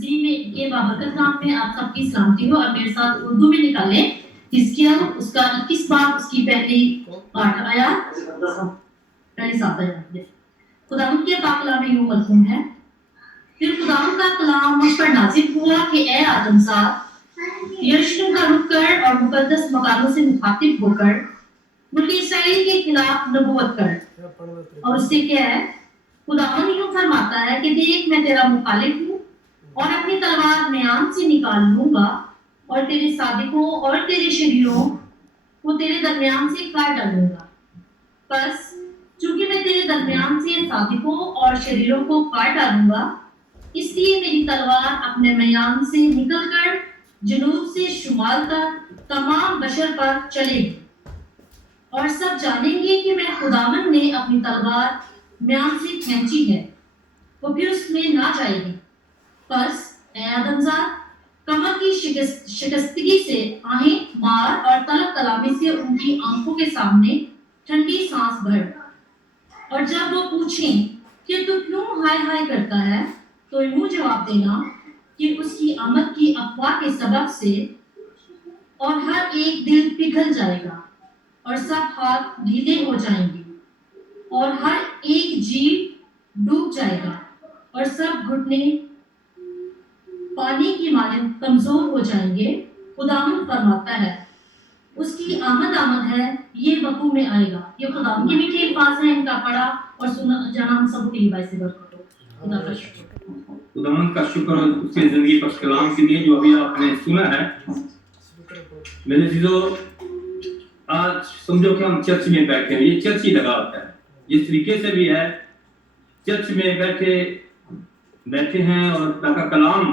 मसीह में के बाबरकत नाम में आप सबकी सलामती हो और मेरे साथ उर्दू में निकालें। हिजकिय्याह उसका 21 बार उसकी पहली 8 आयत पहली 7 आयत। खुदावंद के पाक कलाम में यूं मरहूम है। फिर खुदावंद का कलाम मुझ पर नाजिल हुआ कि ए आदमजाद, यरूशलेम का रुख कर और मुकद्दस मकानों से मुखातिब होकर मुल्क इस्राएल के खिलाफ नबूवत कर। और उससे क्या है? खुदावंद यूं फरमाता है कि देख, मैं तेरा मुखालिफ हूँ और अपनी तलवार म्यान से निकाल लूंगा और तेरे सादिकों और तेरे शरीरों को तेरे दरमियान से काट डालूंगा। बस चूंकि मैं तेरे दरमियान से सादिकों और शरीरों को काट डालूंगा, इसलिए मेरी तलवार अपने म्यान से निकलकर जनूब से शुमाल तक तमाम बशर पर चलेगी और सब जानेंगे कि मैं खुदावंद ने अपनी तलवार म्यान से खींची है, वो फिर उसमें ना जाएगी। बस ए आदमजाद, कमर की शिकस्तगी से आहें मार और तलब कलामी से उनकी आंखों के सामने ठंडी सांस भर। और जब वो पूछें कि तू क्यों हाय हाय करता है, तो यूं जवाब देना कि उसकी आमद की अफवाह के सबब से और हर एक दिल पिघल जाएगा और सब हाथ ढीले हो जाएंगे और हर एक जीव डूब जाएगा और सब घुटने पानी की मानंद कमजोर हो जाएंगे। खुदावंद फरमाता है, उसकी आमद है, ये वकू में आएगा। ये खुदावंद के मीठे अल्फाज हैं, इनका पढ़ा और सुना जाना हम सब की बात से बरकत हो। खुदा का शुक्र। खुदावंद का शुक्र और उसके जिंदगी पर कलाम के लिए जो अभी आपने सुना है। मेरे चीजों, आज समझो कि हम चर्च में बैठे हैं, ये चर्च ही लगा होता है। जिस तरीके से भी है, चर्च में बैठे हैं और खुदा का कलाम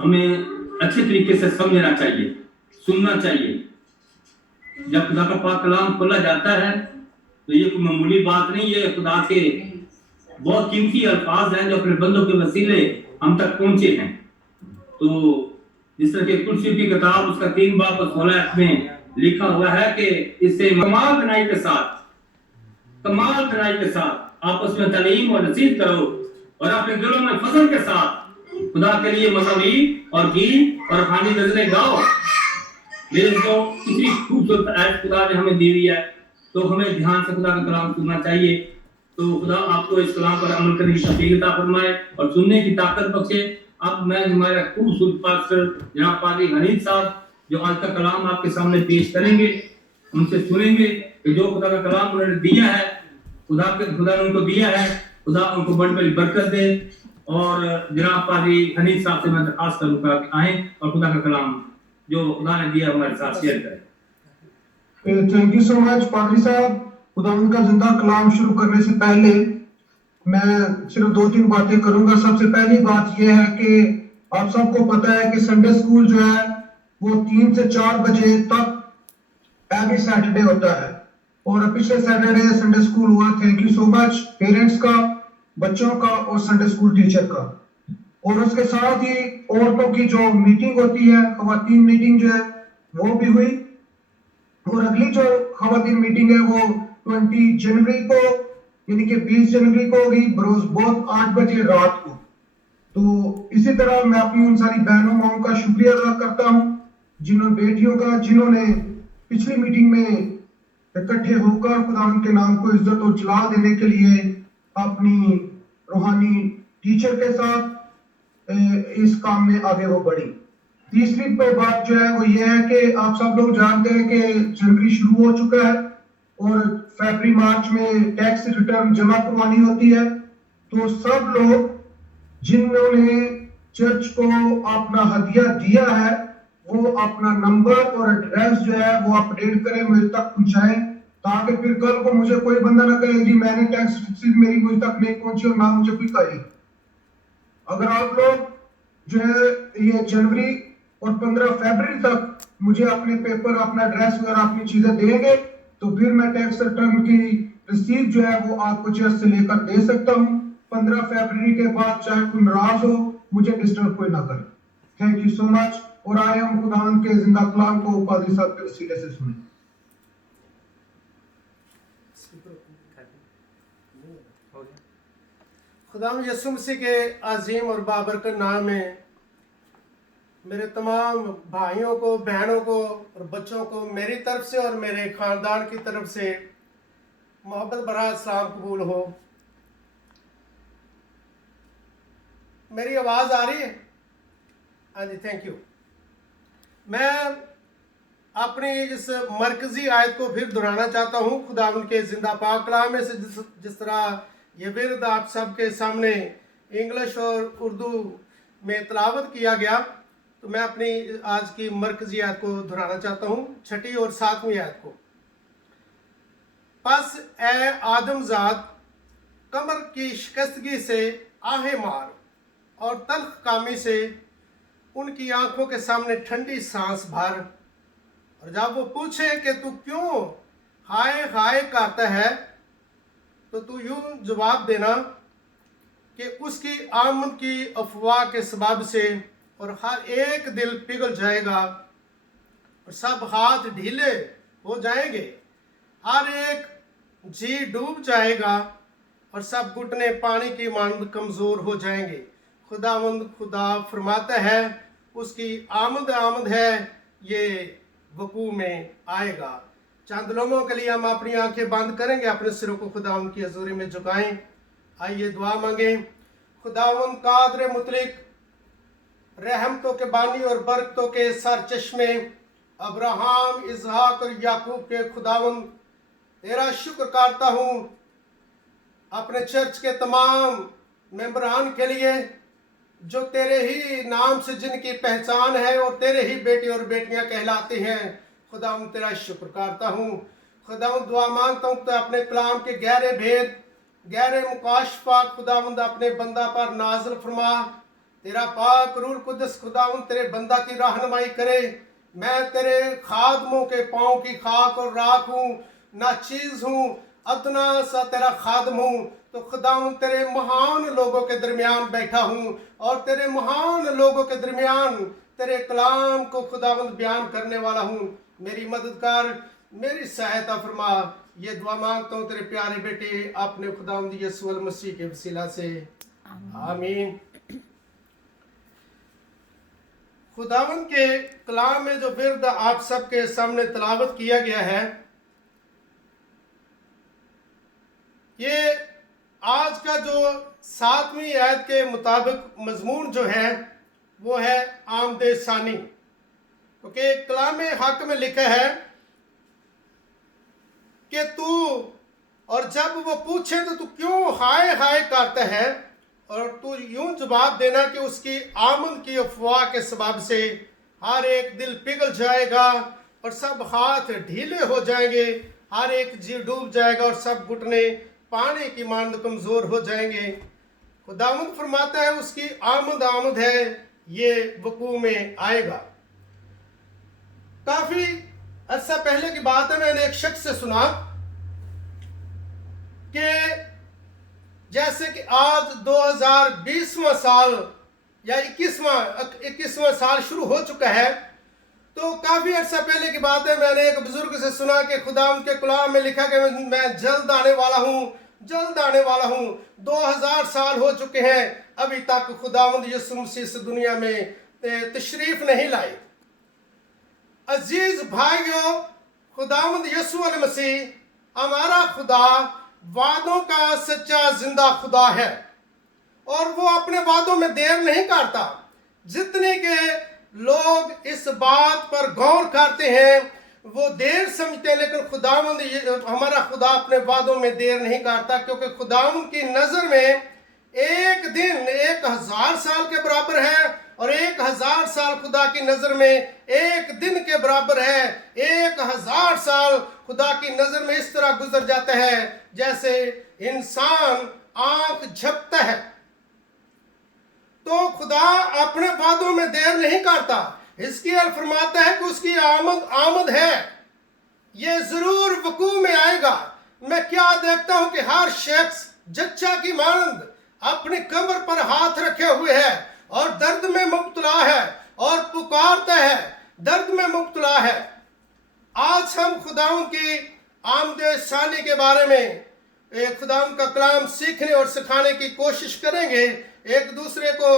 हमें अच्छे तरीके से समझना चाहिए, सुनना चाहिए। जब खुदा का पाक कलाम खोला जाता है तो ये कोई मामूली बात नहीं है। खुदा के बहुत कीमती अल्फाज हैं जो अपने बंदों के वसीले हम तक पहुंचे हैं। तो जिस तरह के कुर्सी की किताब उसका 3 बाब और 16 में लिखा हुआ है कि इससे कमाल बनाई के साथ आपस में तालीम और नसीहत करो और अपने दिलों में फजल के साथ खुदा के लिए मज़ामी और गीत और रूहानी नज़रें गाओ। मेरे को इतनी खूबसूरत आयत खुदा ने हमें दी हुई है, तो हमें ध्यान से खुदा का कलाम सुनना चाहिए। तो खुदा आपको इस कलाम पर अमल करने की तौफीक अता फरमाए और सुनने की ताकत बख्शे। अब मैं हमारा खूबसूरत पास्टर जनाब पादी हनीफ साहब जो आज का कलाम आपके सामने पेश करेंगे, उनसे सुनेंगे कि जो खुदा का कलाम उन्होंने दिया है, खुदा ने उनको दिया है, खुदा उनको बड़ी बड़ी बरकत दे। और जनाब पादी हनीफ साहब से मैं दरखास्त करूंगा कि आए और खुदा का कलाम जो खुदा ने दिया हमारे साथ शेयर करें। थैंक यू सो मच पादरी साहब। खुदावंद का जिंदा कलाम शुरू करने से पहले मैं सिर्फ 2-3 बातें करूंगा। सबसे पहली बात यह है कि आप सबको पता है कि संडे स्कूल जो है वो 3 से 4 बजे तक एवरी सैटरडे होता है और पिछले सैटरडे संडे स्कूल हुआ। Thank you so much parents का, बच्चों का और संडे स्कूल टीचर का। और उसके साथ ही औरतों की जो मीटिंग होती है, खवातीन मीटिंग जो है वो भी हुई। और अगली जो खवातीन मीटिंग है वो 20 जनवरी को यानी कि 20 जनवरी को होगी, बरोज बहुत 8 बजे रात को। तो इसी तरह मैं अपनी उन सारी बहनों माओं का शुक्रिया अदा करता हूँ जिन्होंने पिछली मीटिंग में इकट्ठे होकर खुदावंद के नाम को इज्जत और जलाल देने के लिए अपनी रूहानी टीचर के साथ इस काम में आगे वो बढ़ी। तीसरी बात जो है वो ये है कि आप सब लोग जानते हैं कि जनवरी शुरू हो चुका है और फरवरी मार्च में टैक्स रिटर्न जमा करवानी होती है। तो सब लोग जिन्होंने चर्च को अपना हदिया दिया है वो अपना नंबर और एड्रेस जो है वो अपडेट करें, मुझे तक पहुंचाएं, ताकि फिर कल को मुझे कोई बंदा ना कहे जी मैंने टैक्स रसीद मेरी मुझ तक नहीं पहुंची और ना मुझे कोई कहे। अगर आप लोग जो है ये जनवरी और 15 फरवरी तक मुझे अपने पेपर, अपना एड्रेस वगैरह अपनी चीजें देंगे तो फिर मैं टैक्स रिटर्न की रसीद जो है वो आपको चर्च से लेकर दे सकता हूँ। 15 फरवरी के बाद चाहे कोई नाराज हो, मुझे डिस्टर्ब कोई ना करे। Thank you so much. और आए हम खुदावंद के जिंदा कलाम को पादरी साहब के वसीले से सुने। खुदाम यसु मसीह के अजीम और बाबरकत नाम में मेरे तमाम भाइयों को, बहनों को और बच्चों को मेरी तरफ से और मेरे ख़ानदान की तरफ से मोहब्बत भरा सलाम कबूल हो। मेरी आवाज़ आ रही है? हाँ जी, थैंक यू। मैं अपनी इस मरकज़ी आयत को फिर दोहराना चाहता हूँ खुदावंद के ज़िंदा पाक कलाम में से, जिस तरह ये विरद आप सबके सामने इंग्लिश और उर्दू में तलावत किया गया, तो मैं अपनी आज की मरकज़ी आयत को दोहराना चाहता हूँ, 6ठी और 7वीं आयत को। बस ए आदमजाद, कमर की शिकस्तगी से आहें मार और तल्ख कामी से उनकी आंखों के सामने ठंडी सांस भर, और जब वो पूछे कि तू क्यों हाय हाय करता है, तो तू यूं जवाब देना कि उसकी आमद की अफवाह के सबब से और हर एक दिल पिघल जाएगा और सब हाथ ढीले हो जाएंगे, हर एक जी डूब जाएगा और सब घुटने पानी की मानद कमज़ोर हो जाएंगे। खुदावंद खुदा फरमाता है उसकी आमद है, ये वकू में आएगा। चंद लोगों के लिए हम अपनी आंखें बंद करेंगे, अपने सिरों को खुदावंद की हजूरी में झुकाएं। आइए दुआ मांगें। खुदावंद कादर मुतलिक, रहमतों के बानी और बरकतों के सर चश्मे, अब्राहम, इसहाक और याकूब के खुदावंद, तेरा शुक्र करता हूँ अपने चर्च के तमाम मेंबरान के लिए जो तेरे ही नाम से जिनकी पहचान है और तेरे ही बेटे और बेटियां कहलाते हैं। खुदावंद तेरा शुक्र करता हूँ। खुदावंद दुआ मांगता हूँ तो अपने कलाम के गहरे भेद, गहरे मुकाशफा खुदावंद अपने बंदा पर नाज़िल फरमा। तेरा पाक रूह कुदस खुदावंद तेरे बंदा की रहनुमाई करे। मैं तेरे खादमों के पाँव की खाक और राख हूँ, ना चीज़ हूँ, अदना सा तेरा खादम हूँ। तो खुदावंद तेरे महान लोगों के दरमियान बैठा हूँ और तेरे महान लोगों के दरमियान तेरे कलाम को खुदावंद बयान करने वाला हूँ। मेरी मदद कर, मेरी सहायता फरमा। ये दुआ मांगता हूँ तेरे प्यारे बेटे अपने खुदावंद यीशु मसीह के वसीला से, आमीन। खुदावंद के कलाम में जो विरद आप सबके सामने तलावत किया गया है, ये आज का जो 7वीं आयत के मुताबिक मजमून जो है वो है आमदे सानी। क्योंकि कलाम हक में लिखा है कि तू, और जब वो पूछे तो तू क्यों हाय हाय करता है, और तू यूं जवाब देना कि उसकी आमद की अफवाह के सबब से हर एक दिल पिघल जाएगा और सब हाथ ढीले हो जाएंगे, हर एक जी डूब जाएगा और सब घुटने पानी की मानद कमजोर हो जाएंगे। खुदावंद फरमाता है उसकी आमद है, ये वकू में आएगा। काफी अर्सा पहले की बात है, मैंने एक शख्स से सुना कि जैसे कि आज 2020वां साल या 21वां साल शुरू हो चुका है, तो काफी अर्सा पहले की बात है, मैंने एक बुजुर्ग से सुना कि खुदावंद के कलाम में लिखा कि मैं जल्द आने वाला हूँ। 2000 साल हो चुके हैं, अभी तक खुदावंद यीशु मसीह इस दुनिया में तशरीफ नहीं लाई। अजीज भाइयों, खुदावंद यीशु मसीह हमारा खुदा वादों का सच्चा जिंदा खुदा है और वो अपने वादों में देर नहीं करता। जितने के लोग इस बात पर गौर करते हैं वो देर समझते हैं, लेकिन खुदावंद हमारा खुदा अपने वादों में देर नहीं करता, क्योंकि खुदावंद की नजर में एक दिन 1000 साल के बराबर है और 1000 साल खुदा की नजर में एक दिन के बराबर है। 1000 साल खुदा की नजर में इस तरह गुजर जाता है जैसे इंसान आंख झपकता है। तो खुदा अपने वादों में देर नहीं करता। हिजकिय्याह फरमाता है कि उसकी आमद है, ये जरूर वकू में आएगा। मैं क्या देखता हूं कि हर शख्स जच्चा की मानंद अपनी कमर पर हाथ रखे हुए है और दर्द में मुब्तला है और पुकारता है, दर्द में मुब्तला है। आज हम खुदाओं की आमद सानी के बारे में खुदावंद का कलाम सीखने और सिखाने की कोशिश करेंगे, एक दूसरे को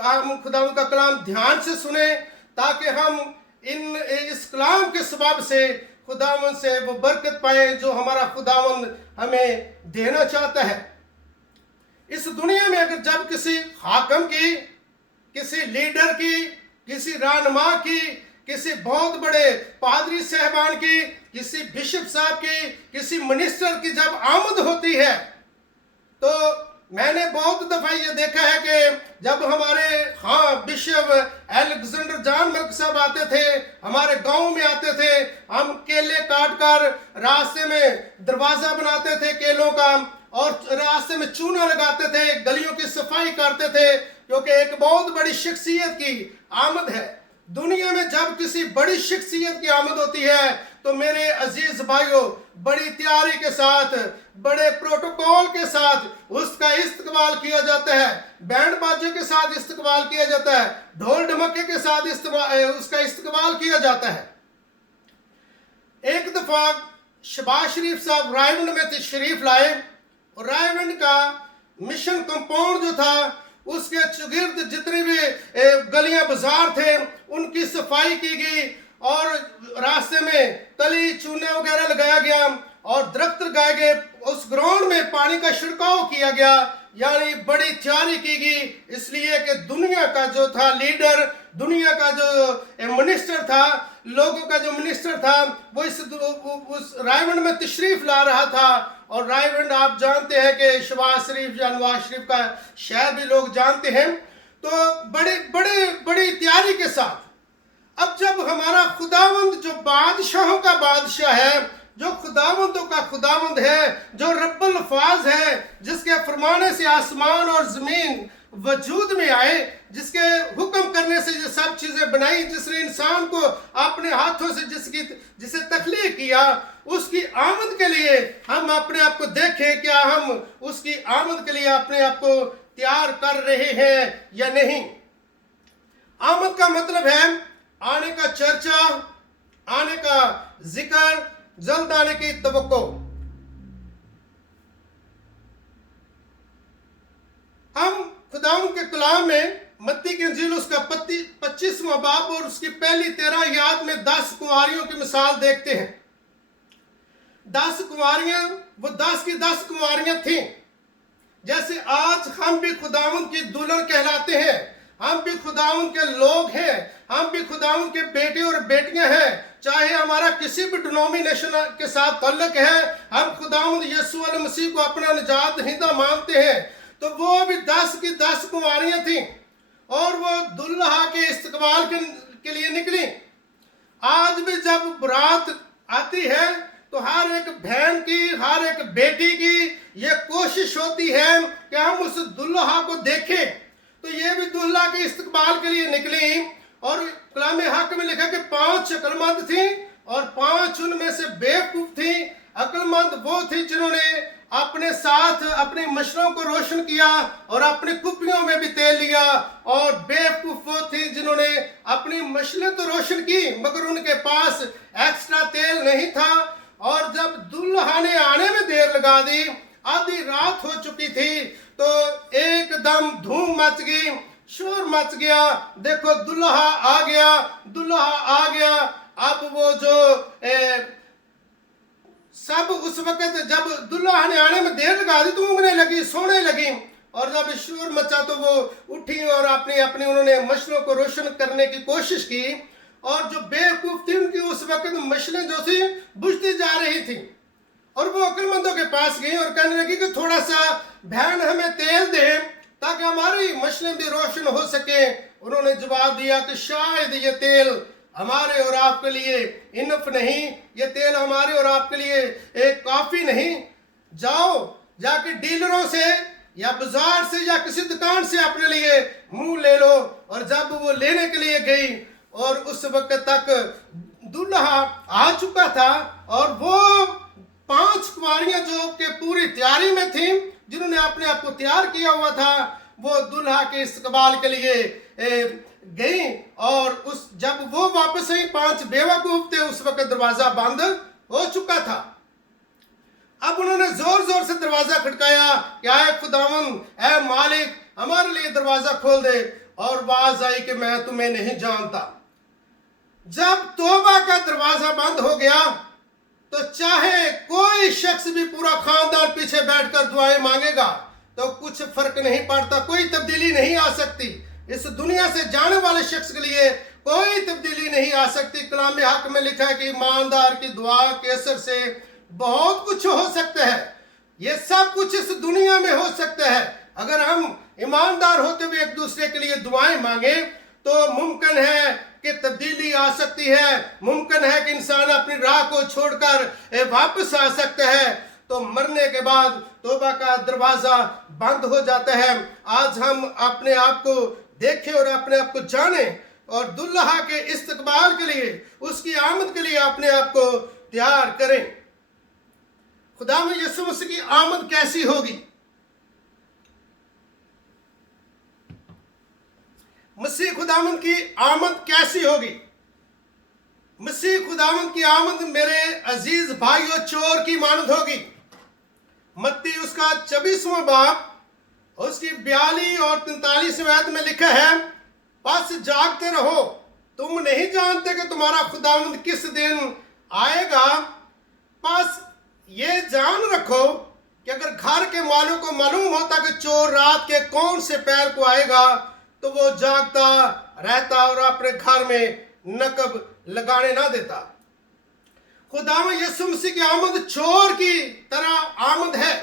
हम खुदावंद का कलाम ध्यान से सुने, ताकि हम इस कलाम के सबब से खुदावंद से वो बरकत पाए जो हमारा खुदावंद हमें देना चाहता है। इस दुनिया में अगर जब किसी हाकम की, किसी लीडर की, किसी रहनुमा की, किसी बहुत बड़े पादरी साहबान की, किसी बिशप साहब की, किसी मिनिस्टर की जब आमद होती है, तो मैंने बहुत दफा ये देखा है कि जब हमारे बिशप अलेक्जेंडर जॉन मल्क साहब आते थे, हमारे गांव में आते थे, हम केले काट कर रास्ते में दरवाजा बनाते थे केलों का, और रास्ते में चूना लगाते थे, गलियों की सफाई करते थे, क्योंकि एक बहुत बड़ी शख्सियत की आमद है। दुनिया में जब किसी बड़ी शख्सियत की आमद होती है तो मेरे अजीज भाइयों, बड़ी तैयारी के साथ, बड़े प्रोटोकॉल के साथ उसका इस्तकबाल किया जाता है, बैंड बाजे के साथ इस्तकबाल किया जाता है, ढोल ढमके के साथ उसका इस्तकबाल किया जाता है। एक दफा शबाज शरीफ साहब रायवंड में तशरीफ लाए, और रायवंड का मिशन कंपाउंड जो था, उसके चुगिर्द जितने भी गलियां बाजार थे उनकी सफाई की गई, और रास्ते में कली चूने वगैरह लगाया गया और दरख्त लगाए गए, उस ग्राउंड में पानी का छिड़काव किया गया, यानी बड़ी तैयारी की गई, इसलिए कि दुनिया का जो था लीडर, दुनिया का जो मिनिस्टर था, लोगों का जो मिनिस्टर था, वो उस रायवंड में तशरीफ ला रहा था। और रायवंड आप जानते हैं कि शहबाज शरीफ या नवाज शरीफ का शहर भी लोग जानते हैं। तो बड़ी तैयारी के साथ अब जब हमारा खुदावंद जो बादशाहों का बादशाह है, जो खुदावंदों का खुदावंद है, जो रब्बुल फाज है, जिसके फरमाने से आसमान और जमीन वजूद में आए, जिसके हुक्म करने से ये सब चीजें बनाई, जिसने इंसान को अपने हाथों से जिसे तख्लीक किया, उसकी आमद के लिए हम अपने आप को देखें, क्या हम उसकी आमद के लिए अपने आप को तैयार कर रहे हैं या नहीं। आमद का मतलब है आने का चर्चा, आने का जिक्र, जल्द आने की तवक्को। हम खुदावंद के कलाम में मत्ती की इंजील उसका 25वां बाब और उसकी पहली 13 आयत में 10 कुंवारियों की मिसाल देखते हैं। 10 कुंवारियां, वो 10 की 10 कुंवारियां थीं। जैसे आज हम भी खुदावंद की दुल्हन कहलाते हैं, हम भी खुदावंद के लोग हैं, हम भी खुदावंद के बेटे और बेटियां हैं, चाहे हमारा किसी भी डिनोमिनेशन के साथ ताल्लुक है, हम खुदावंद यीशु अलैहि मसीह को अपना निजात दहिंदा मानते हैं। तो वो भी 10 की 10 कुंवारियां थीं और वो दुल्हा के इस्तकबाल के लिए निकली। आज भी जब बारात आती है तो हर एक बहन की, हर एक बेटी की ये कोशिश होती है कि हम उस दुल्हा को देखें। तो ये भी दुल्हा के इस्तकबाल के लिए निकली, और कलाम हक में लिखा कि 5 अक्लमंद थी और 5 उनमें से बेवकूफ थी। अक्लमंद वो थी जिन्होंने अपने साथ अपनी मशरों को रोशन किया और अपनी कुप्पियों में भी तेल लिया, और बेवकूफ वो थी जिन्होंने अपनी मशलें तो रोशन की मगर उनके पास एक्स्ट्रा तेल नहीं था। और जब दुल्हा ने आने में देर लगा दी, आधी रात हो चुकी थी, तो एकदम धूम मच गई, शोर मच गया, देखो दुल्हा आ गया, दुल्हा आ गया। अब वो जो सब उस वक्त जब दुल्हा ने आने में देर लगा दी तो ऊँगने लगी, सोने लगी, और जब शोर मचा तो वो उठी और अपनी उन्होंने मशलों को रोशन करने की कोशिश की, और जो बेवकूफ थी उनकी उस वक्त मशलें जो थी बुझती जा रही थी। और वो अक्लमंदों के पास गई और कहने लगी कि थोड़ा सा बहन हमें तेल दे ताकि हमारी मशलें भी रोशन हो सके। उन्होंने जवाब दिया कि शायद ये तेल हमारे और आपके लिए इनफ नहीं, ये तेल हमारे और आपके लिए काफी नहीं। जाओ जाके डीलरों से या बाजार से या किसी दुकान से अपने लिए मुंह ले लो। और जब वो लेने के लिए गई और उस वक्त तक दुल्हा आ चुका था, और वो 5 कुंवारियां जो कि पूरी तैयारी में थी, जिन्होंने अपने आप को तैयार किया हुआ था, वो दुल्हा के इस्तकबाल के लिए गई। और जब वो वापस आई, 5 बेवकूफ थे, उस वक्त दरवाजा बंद हो चुका था। अब उन्होंने जोर जोर से दरवाजा खटकाया कि आए खुदावन, ऐ मालिक, हमारे लिए दरवाजा खोल दे। और आवाज आई कि मैं तुम्हें नहीं जानता। जब तौबा का दरवाजा बंद हो गया तो चाहे कोई शख्स भी पूरा खानदान पीछे बैठकर दुआएं मांगेगा तो कुछ फर्क नहीं पड़ता, कोई तब्दीली नहीं आ सकती। इस दुनिया से जाने वाले शख्स के लिए कोई तब्दीली नहीं आ सकती। कलाम हक में लिखा है कि ईमानदार की दुआ के असर से बहुत कुछ हो सकता है। ये सब कुछ इस दुनिया में हो सकता है। अगर हम ईमानदार होते हुए एक दूसरे के लिए दुआएं मांगे तो मुमकिन है कि तब्दीली आ सकती है, मुमकिन है कि इंसान अपनी राह को छोड़कर वापस आ सकता है। तो मरने के बाद तौबा का दरवाजा बंद हो जाता है। आज हम अपने आप को देखें और अपने आप को जानें और दुल्हा के इस्तकबाल के लिए, उसकी आमद के लिए अपने आप को तैयार करें। खुदा में यीशु मसीह की आमद कैसी होगी? मसीह खुदावंद की आमद कैसी होगी? मसीह खुदावंद की आमद मेरे अजीज भाइयों चोर की मानद होगी। मत्ती उसका 26वां बाब उसकी 42 और 43 आयत में लिखा है, बस जागते रहो, तुम नहीं जानते कि तुम्हारा खुदावंद किस दिन आएगा। बस ये जान रखो कि अगर घर के मालिक को मालूम होता कि चोर रात के कौन से पैर को आएगा तो वो जागता रहता और अपने घर में नकब लगाने ना देता। खुदावंद यीशु मसीह की आमद चोर की तरह आमद है।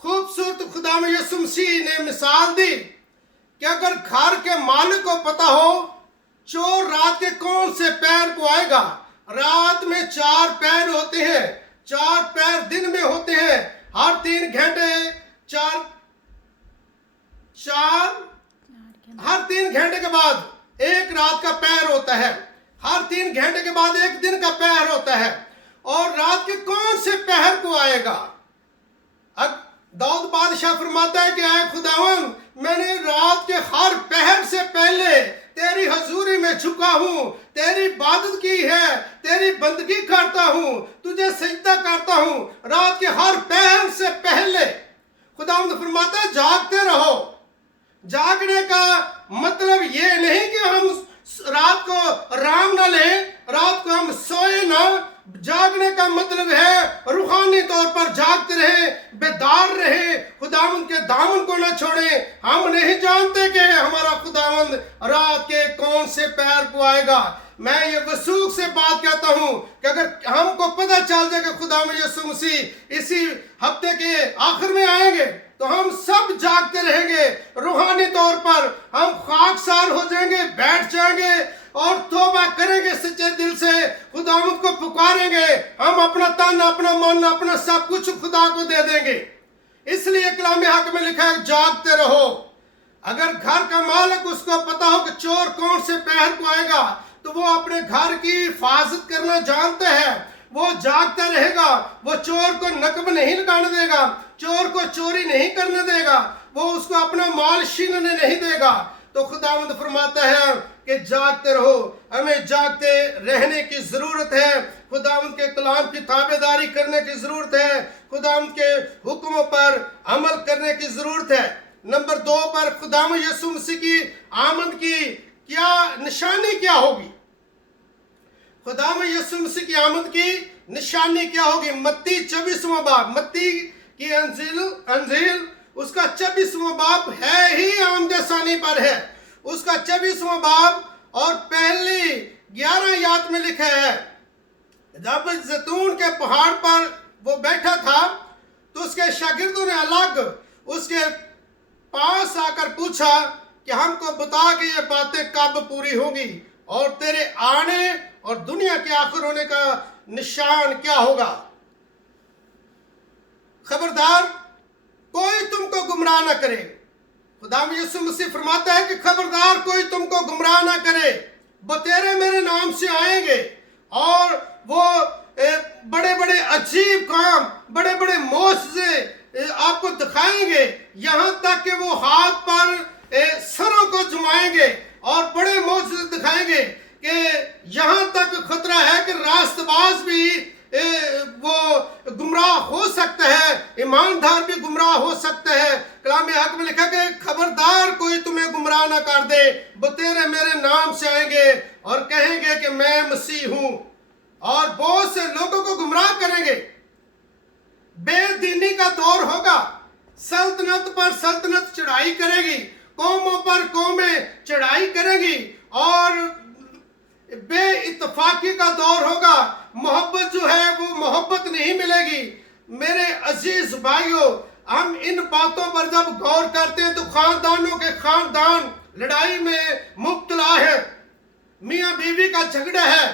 खूबसूरत खुदावंद यीशु मसीह ने मिसाल दी कि अगर घर के मालिक को पता हो चोर रात के कौन से पैर को आएगा। रात में 4 पैर होते हैं, 4 पैर दिन में होते हैं। हर 3 घंटे हर 3 घंटे के बाद एक रात का पैर होता है, हर 3 घंटे के बाद एक दिन का पैर होता है। और रात के कौन से पहर को आएगा? अब दाऊद बादशाह फरमाता है कि आए खुदावन, मैंने रात के हर पहर से पहले तेरी हजूरी में झुका हूं, तेरी इबादत की है, तेरी बंदगी करता हूं, तुझे सजदा करता हूं। रात के हर पहर से पहले खुदावंद फरमाता है जागते रहो। जागने का मतलब ये नहीं कि हम रात को आराम ना लें, रात को हम सोए ना। जागने का मतलब है रूहानी तौर पर जागते रहे, बेदार रहे, खुदावंद के दामन को ना छोड़ें। हम नहीं जानते कि हमारा खुदावंद रात के कौन से पैर को आएगा। मैं ये वसूख से बात कहता हूं कि अगर हमको पता चल जाए कि खुदावंद यीशु मसीह इसी हफ्ते के आखिर में आएंगे तो हम सब जागते रहेंगे। रूहानी तौर पर हम खाकसार हो जाएंगे, बैठ जाएंगे और तौबा करेंगे सच्चे दिल से, खुदावंद को पुकारेंगे। हम अपना तन, अपना मन, अपना सब कुछ खुदा को दे देंगे। इसलिए कलाम हक में लिखा है जागते रहो। अगर घर का मालिक उसको पता हो कि चोर कौन से पहर को आएगा तो वो अपने घर की हिफाजत करना जानता है। वो जागता रहेगा, वो चोर को नकब नहीं लगाने देगा, चोर को चोरी नहीं करने देगा, वो उसको अपना माल छीनने नहीं देगा। तो खुदावंद फरमाता है कि जागते रहो। हमें जागते रहने की जरूरत है, खुदावंद के कलाम की ताबेदारी करने की जरूरत है, खुदावंद के हुक्मों पर अमल करने की जरूरत है। नंबर 2 पर खुदावंद यीशु मसीह की आमद की क्या निशानी क्या होगी? खुदावंद यीशु मसीह की आमद की निशानी क्या होगी? मत्ती 24वां बाब, मत्ती की अंजील उसका 24वां बाब है ही आमदसानी पर है। उसका 24वां बाब और पहली 11 आयत में लिखा है, जब जैतून के पहाड़ पर वो बैठा था तो उसके शागिर्दों ने अलग उसके पास आकर पूछा कि हमको बता कि ये बातें कब पूरी होगी और तेरे आने और दुनिया के आखिर होने का निशान क्या होगा। खबरदार कोई तुमको गुमराह ना करे। खुदावंद यीशु मसीह फरमाता है कि खबरदार कोई तुमको गुमराह ना करे। वो तेरे मेरे नाम से आएंगे और वो बड़े बड़े अजीब काम, बड़े बड़े मोजज़े आपको दिखाएंगे, यहाँ तक कि वो हाथ पर सरों को जुमाएंगे और बड़े मोजज़े दिखाएंगे कि यहाँ तक खतरा है कि रास्तबाज भी वो गुमराह हो गुमराह ना कर दे। वो तेरे मेरे नाम से आएंगे और कहेंगे कि मैं मसीह हूं, और बहुत से लोगों को गुमराह करेंगे। बेदीनी का दौर होगा, सल्तनत पर सल्तनत चढ़ाई करेगी, कौमों पर कौमें चढ़ाई करेंगी, और बेइत्तेफाकी का दौर होगा। मोहब्बत जो है वो मोहब्बत नहीं मिलेगी। मेरे अजीज भाइयों, हम इन बातों पर जब गौर करते हैं तो खानदानों के खानदान लड़ाई में मुब्तला है, मियां बीवी का झगड़ा है,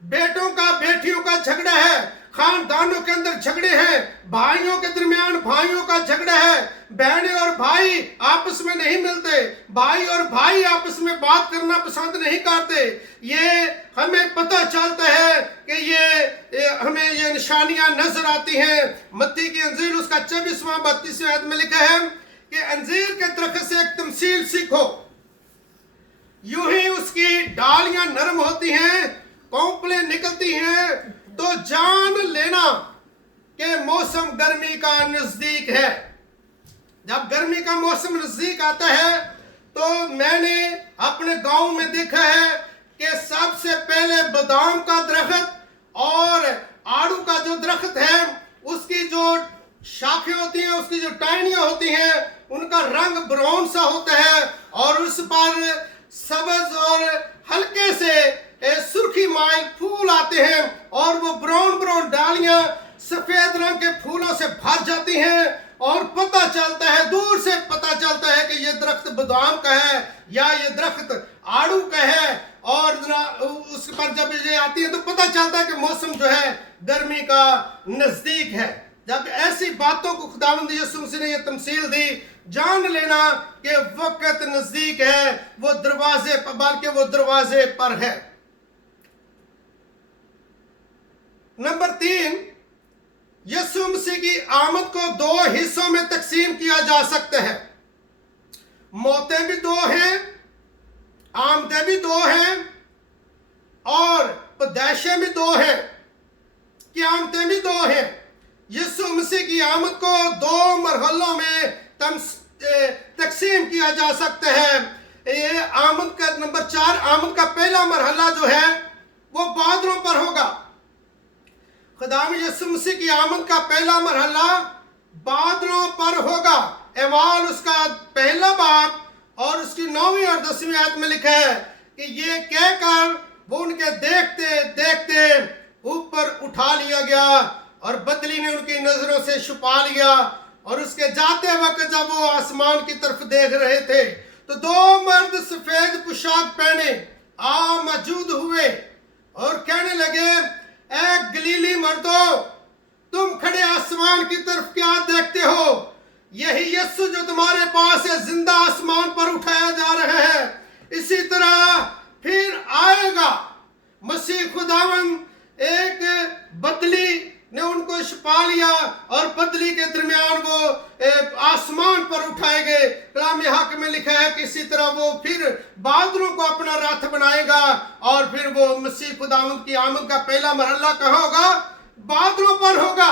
बेटों का बेटियों का झगड़ा है, खानदानों के अंदर झगड़े हैं, भाइयों के दरमियान भाइयों का झगड़ा है, बहनें और भाई आपस में नहीं मिलते, भाई और भाई आपस में बात करना पसंद नहीं करते। ये हमें पता चलता है कि ये हमें ये निशानियां नजर आती हैं। मत्ती की अंजील उसका 24वां 32वां आयत में लिखा है कि अंजीर के दरख्त से एक तमसील सीखो, यूं ही उसकी डालियां नरम होती हैं, कोंपलें निकलती हैं, तो जान लेना कि मौसम गर्मी का नजदीक है। जब गर्मी का मौसम नजदीक आता है तो मैंने अपने गांव में देखा है कि सबसे पहले बादाम का दरख्त और आड़ू का जो दरख्त है उसकी जो शाखें होती हैं, उसकी जो टहनियां होती हैं, उनका रंग ब्राउन सा होता है और उस पर सब्ज और हल्के से सुर्खी माइल फूल आते हैं और वो ब्राउन ब्राउन डालियां सफेद रंग के फूलों से भर जाती हैं और पता चलता है, दूर से पता चलता है कि ये दरख्त बादाम का है या ये दरख्त आड़ू का है। और उस पर जब ये आती है तो पता चलता है कि मौसम जो है गर्मी का नजदीक है। जब ऐसी बातों को खुदावंद यीशु मसीह ने ये तमसील दी, जान लेना कि वक्त नजदीक है, वो दरवाजे पर, बल्कि वो दरवाजे पर है। नंबर 3, यीशु मसीह की आमद को 2 हिस्सों में तकसीम किया जा सकता है। मौतें भी 2 हैं, आमदें भी 2 हैं और पैदाइशें भी 2 हैं, क़यामतें भी 2 हैं। यीशु मसीह की आमद को 2 मरहलों में तकसीम किया जा सकता है। ये आमद का नंबर 4, आमद का पहला मरहला जो है वो बादलों पर होगा। खुदावंद यीशु मसीह की आमद का पहला मरहला बादलों पर होगा। एवाल उसका पहला बाब और उसकी 9वीं और 10वीं आयत में लिखा है कि ये कहकर वो उनके देखते देखते ऊपर उठा लिया गया और बदली ने उनकी नजरों से छुपा लिया। और उसके जाते वक्त जब वो आसमान की तरफ देख रहे थे तो 2 मर्द सफेद पोशाक पहने आ मौजूद हुए और कहने लगे, ऐ गलीली मर्दों, तुम खड़े आसमान की तरफ क्या देखते हो? यही यीशु जो तुम्हारे पास है जिंदा आसमान पर उठाया जा रहा है, इसी तरह फिर आएगा। मसीह खुदावंद एक बदली ने उनको छुपा लिया और बदली के दरमियान वो आसमान पर उठाए गए। कलाम हक में लिखा है कि इसी तरह वो फिर बादलों को अपना रथ बनाएगा और फिर वो मसीह खुदावंद की आमद का पहला मरहला कहाँ होगा? बादलों पर होगा,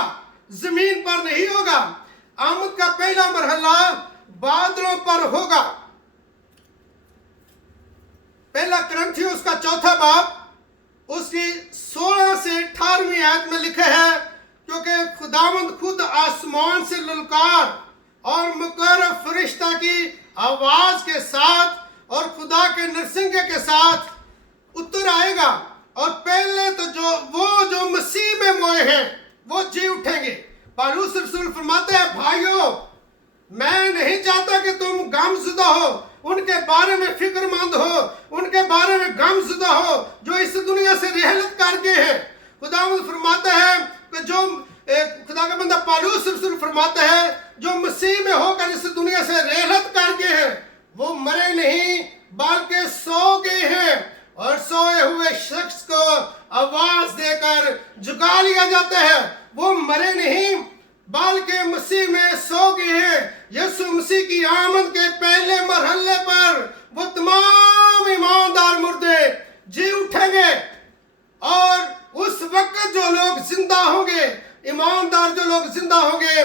जमीन पर नहीं होगा। आमद का पहला मरहला बादलों पर होगा। पहला कुरिन्थियों उसका 4वां बाब उसकी 16 से 18वीं आयत में लिखा है, क्योंकि खुदावंद खुद आसमान से ललकार और मुकर्रर फरिश्ता की आवाज के साथ और खुदा के नरसिंगे के साथ उतर आएगा और पहले तो जो मसीह में मोए हैं वो जी उठेंगे। पौलुस रसूल फरमाते हैं, भाइयों मैं नहीं चाहता कि तुम गमज़दा हो, उनके बारे में फिक्रमंद हो, उनके बारे में गमज़दा हो जो इस दुनिया से रहलत कर गए हैं। खुदावंद फरमाता है कि जो खुदा का बंदा पौलुस रसूल फरमाता है जो मसीह में होकर इस दुनिया से रहलत कर गए हैं वो मरे नहीं बल्कि सो गए हैं, और सोए हुए शख्स को आवाज देकर झुका लिया जाता है। वो मरे नहीं बल्कि मसीह में सो गए हैं। यीशु मसीह की आमद के पहले मरहले पर वो तमाम ईमानदार मुर्दे जी उठेंगे और उस वक्त जो लोग जिंदा होंगे, ईमानदार जो लोग जिंदा होंगे,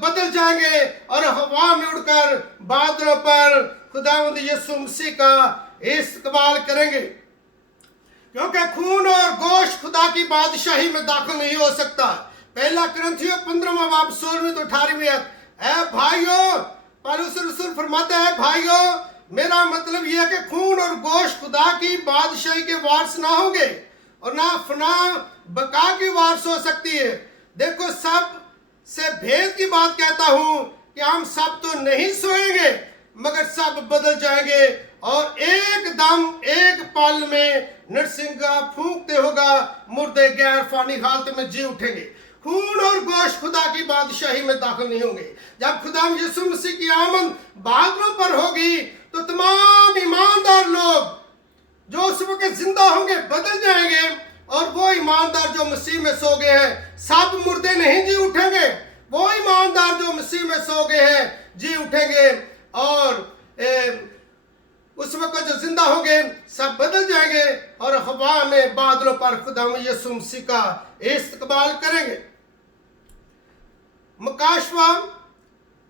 बदल जाएंगे और हवा में उड़कर बादलों खुदावंद यीशु मसीह का इस्तकबाल करेंगे, क्योंकि खून और गोश्त खुदा की बादशाही में दाखिल नहीं हो सकता। पहला कुरिन्थियों 15वां बाब 16वीं तो 18वीं आयत, ऐ भाइयों, पौलुस रसूल फरमाता है, भाइयों मेरा मतलब यह है कि खून और गोश्त खुदा की बादशाही के वारिस ना होंगे और ना फना बका की वारिस हो सकती है। देखो, सब से भेद की बात कहता हूं कि हम सब तो नहीं सोएंगे, मगर सब बदल जाएंगे और एकदम एक पल में नरसिंगा फूंकते होगा, मुर्दे गैर फानी हालत में जी उठेंगे। खून और गोश्त खुदा की बादशाही में दाखिल नहीं होंगे। जब खुदा यीशु मसीह की आमद बादलों पर होगी तो तमाम ईमानदार लोग जो उस वक्त जिंदा होंगे बदल जाएंगे, और वो ईमानदार जो मसीह में सो गए हैं, सब मुर्दे नहीं जी उठेंगे, वो ईमानदार जो मसीह में सो गए हैं जी उठेंगे, और उस वक्त जो जिंदा होंगे सब बदल जाएंगे और हवा में बादलों पर खुदा यीशु मसीह का इस्तकबाल करेंगे। मुकाशवा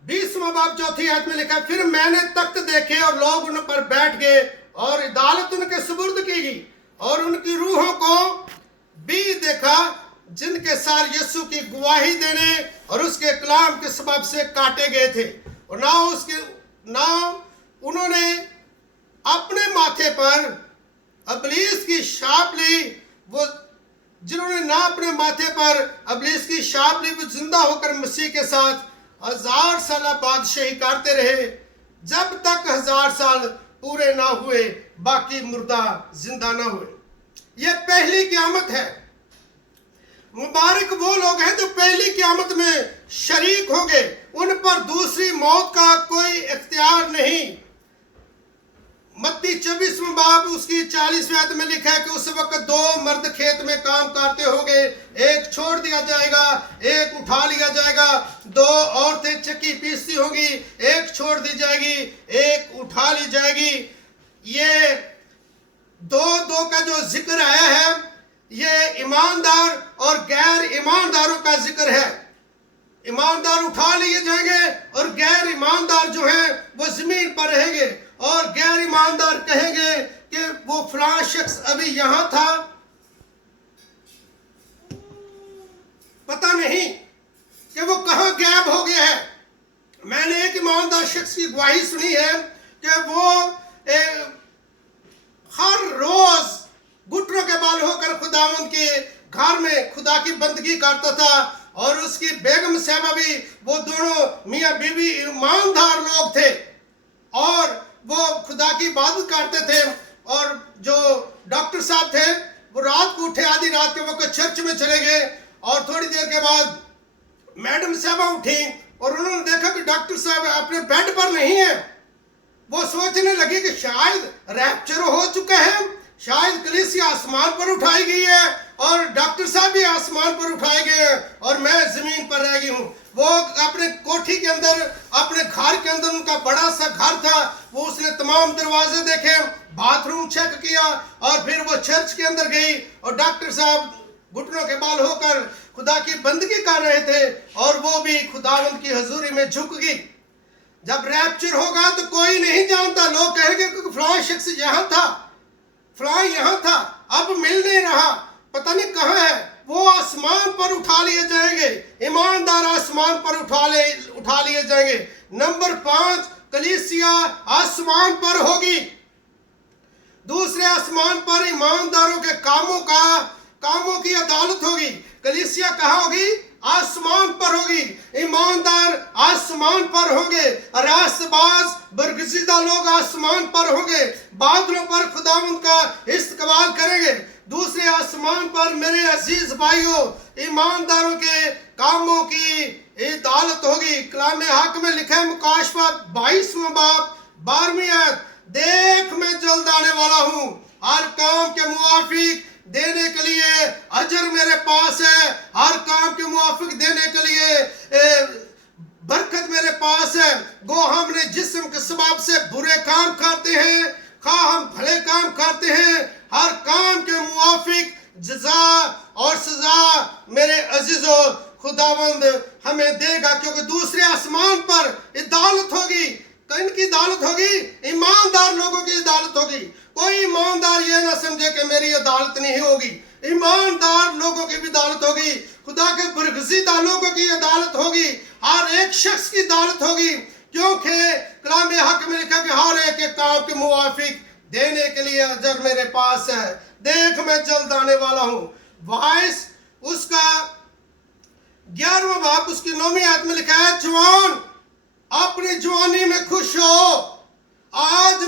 20वां बाब 4वीं आयत में लिखा है, फिर मैंने तख्त देखे और लोग उन पर बैठ गए और अदालत उनके सुपुर्द की गई, और उनकी रूहों को भी देखा जिनके सार यीशु की गवाही देने और उसके कलाम के सबब से काटे गए थे, और ना उन्होंने अपने माथे पर इब्लीस की शाप ली। वो जिन्होंने ना अपने माथे पर इब्लीस की शाप ली, वो जिंदा होकर मसीह के साथ 1000 साल बादशाही करते रहे, जब तक 1000 साल पूरे ना हुए, बाकी मुर्दा जिंदा ना हुए। यह पहली क़यामत है। मुबारक वो लोग हैं जो पहली क़यामत में शरीक होंगे, उन पर दूसरी मौत का कोई इख्तियार नहीं। मत्ती 24वां बाब उसकी 40वीं आयत में लिखा है कि उस वक्त 2 मर्द खेत में काम करते होंगे, एक छोड़ दिया जाएगा, एक उठा लिया जाएगा। 2 औरतें चक्की पीसती होंगी, एक छोड़ दी जाएगी, एक उठा ली जाएगी। ये 2 का जो जिक्र आया है, ये ईमानदार और गैर ईमानदारों का जिक्र है। ईमानदार उठा लिए जाएंगे और गैर ईमानदार जो हैं वो जमीन पर रहेंगे, और गैर ईमानदार कहेंगे कि वो फलां शख्स अभी यहां था, पता नहीं कि वो कहां गायब हो गया है। मैंने एक ईमानदार शख्स की गवाही सुनी है कि वो हर रोज घुटनों के बाल होकर खुदावंद के घर में खुदा की बंदगी करता था, और उसकी बेगम साहबा भी, वो दोनों मियाँ बीवी ईमानदार लोग थे और वो खुदा की इबादत करते थे। और जो डॉक्टर साहब थे वो रात को उठे, आधी रात के वक्त चर्च में चले गए, और थोड़ी देर के बाद मैडम साहबा उठी और उन्होंने देखा कि डॉक्टर साहब अपने बेड पर नहीं है। वो सोचने लगे कि शायद रैप्चर हो चुका है, शायद कलीसिया आसमान पर उठाई गई है और डॉक्टर साहब भी आसमान पर उठाए गए हैं और मैं जमीन पर रह गई हूँ। वो अपने कोठी के अंदर, अपने घर के अंदर, उनका बड़ा सा घर था, वो उसने तमाम दरवाजे देखे, बाथरूम चेक किया, और फिर वो चर्च के अंदर गई और डॉक्टर साहब घुटनों के बाल होकर खुदा की बंदगी कर रहे थे, और वो भी खुदावंद की हजूरी में झुक गई। जब रैप्चर होगा तो कोई नहीं जानता, लोग कहेंगे कि फलां शख्स यहाँ था, फलां यहाँ था, अब मिल नहीं रहा, पता नहीं कहाँ है। वो आसमान पर उठा लिए जाएंगे, ईमानदार आसमान पर उठा लिए जाएंगे। नंबर 5, कलीसिया आसमान पर होगी। दूसरे आसमान पर ईमानदारों के कामों की अदालत होगी। कलीसिया कहाँ होगी? आसमान पर होगी। ईमानदार आसमान पर होंगे, रास्तबाज बरगजीदा लोग आसमान पर होंगे, बादलों पर खुदावंद का इस्तकबाल करेंगे। दूसरे आसमान पर मेरे अजीज भाइयों, ईमानदारों के कामों की अदालत होगी। कलाम हक में लिखा है, मुकाशवा 22वां बाब 12वीं आयत, देख मैं जल्द आने वाला हूँ, हर काम के मुआफिक देने के लिए अजर मेरे पास है, हर काम के मुआफिक देने के लिए बरकत मेरे पास है। गो हमने जिस्म के सबब से बुरे काम करते हैं, खा हम भले काम करते हैं, हर काम के मुआफिक जजा और सजा मेरे अजीजों खुदावंद हमें देगा, क्योंकि दूसरे आसमान पर अदालत होगी। तो इनकी अदालत होगी, ईमानदार लोगों की अदालत होगी। कोई ईमानदार ये ना समझे कि मेरी अदालत नहीं होगी। ईमानदार लोगों की भी अदालत होगी, खुदा के बरगज़ीदा लोगों की अदालत होगी, हर एक शख्स की अदालत होगी, क्योंकि कलाम हक में लिखा कि हर एक के काम के मुवाफिक देने के लिए अजर मेरे पास है। देख मैं जल्द आने वाला हूँ। वाइस उसका 11वां बाब उसकी 9वीं आयत में लिखा है, जवान अपनी जवानी में खुश हो। आज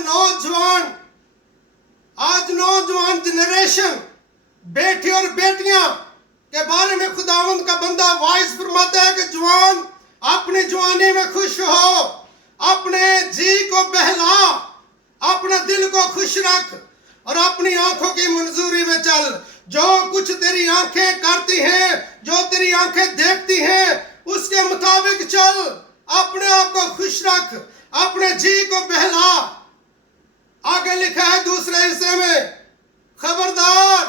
नौजवान जनरेशन, बेटे और बेटियां के बारे में खुदावंद का बंदा वाइस फरमाता है कि जवान अपनी जवानी में खुश हो, अपने जी को बहला, अपने दिल को खुश रख और अपनी आंखों की मंजूरी में चल। जो कुछ तेरी आंखें करती हैं, जो तेरी आंखें देखती हैं, उसके मुताबिक चल। अपने आप को खुश रख, अपने जी को बहला। आगे लिखा है दूसरे हिस्से में, खबरदार।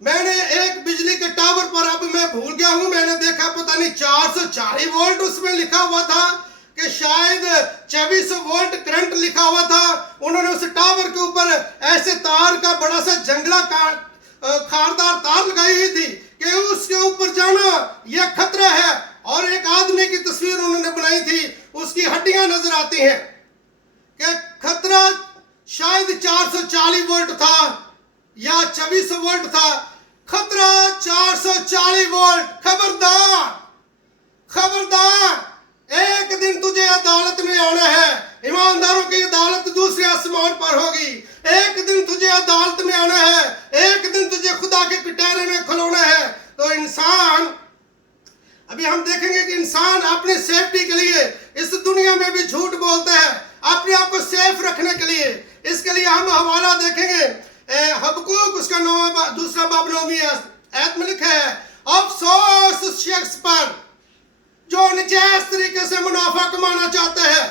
मैंने एक बिजली के टावर पर, अब मैं भूल गया हूं, मैंने देखा पता नहीं 440 वोल्ट उसमें लिखा हुआ था कि शायद 2400 वोल्ट करंट लिखा हुआ था। उन्होंने उस टावर के ऊपर ऐसे तार का बड़ा सा जंगला खारदार तार लगाई हुई थी कि उसके ऊपर जाना यह खतरा है। और एक आदमी की तस्वीर उन्होंने बनाई थी, उसकी हड्डियां नजर आती हैं कि खतरा शायद 440 वोल्ट था या 2400 वोल्ट था। खतरा 440 वोल्ट। खबरदार, खबरदार, एक दिन तुझे अदालत में आना है। ईमानदारों की अदालत दूसरे आसमान पर होगी। एक दिन तुझे अदालत में आना है, एक दिन तुझे खुदा के कटहरे में खलोना है। तो इंसान, अभी हम देखेंगे कि इंसान अपने सेफ्टी के लिए इस दुनिया में भी झूठ बोलता है, अपने आप को सेफ रखने के लिए। इसके लिए हम हवाला देखेंगे, हबकूक उसका 2 बाब 9वीं आयत में लिखा है, अफसोस उस शख्स पर जो निजायज तरीके से मुनाफा कमाना चाहता है,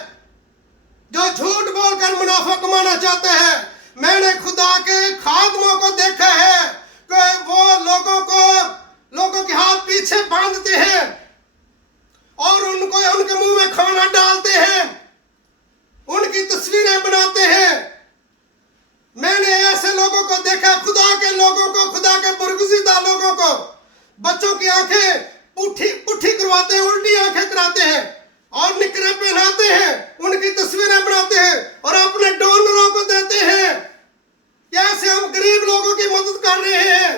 जो झूठ बोलकर मुनाफा कमाना चाहता है। मैंने खुदा के खादमों को देखा है कि वो लोगों के हाथ पीछे बांधते हैं और उनके मुंह में खाना डालते हैं, उनकी तस्वीरें बनाते हैं। मैंने ऐसे लोगों को देखा, खुदा के लोगों को, खुदा के बरगुज़ीदा लोगों को। बच्चों की आंखें पुट्ठी करवाते हैं, उल्टी आंखें कराते हैं और निकरे पहनाते हैं, उनकी तस्वीरें बनाते हैं और अपने डोनरों को देते हैं। कैसे हम गरीब लोगों की मदद कर रहे हैं।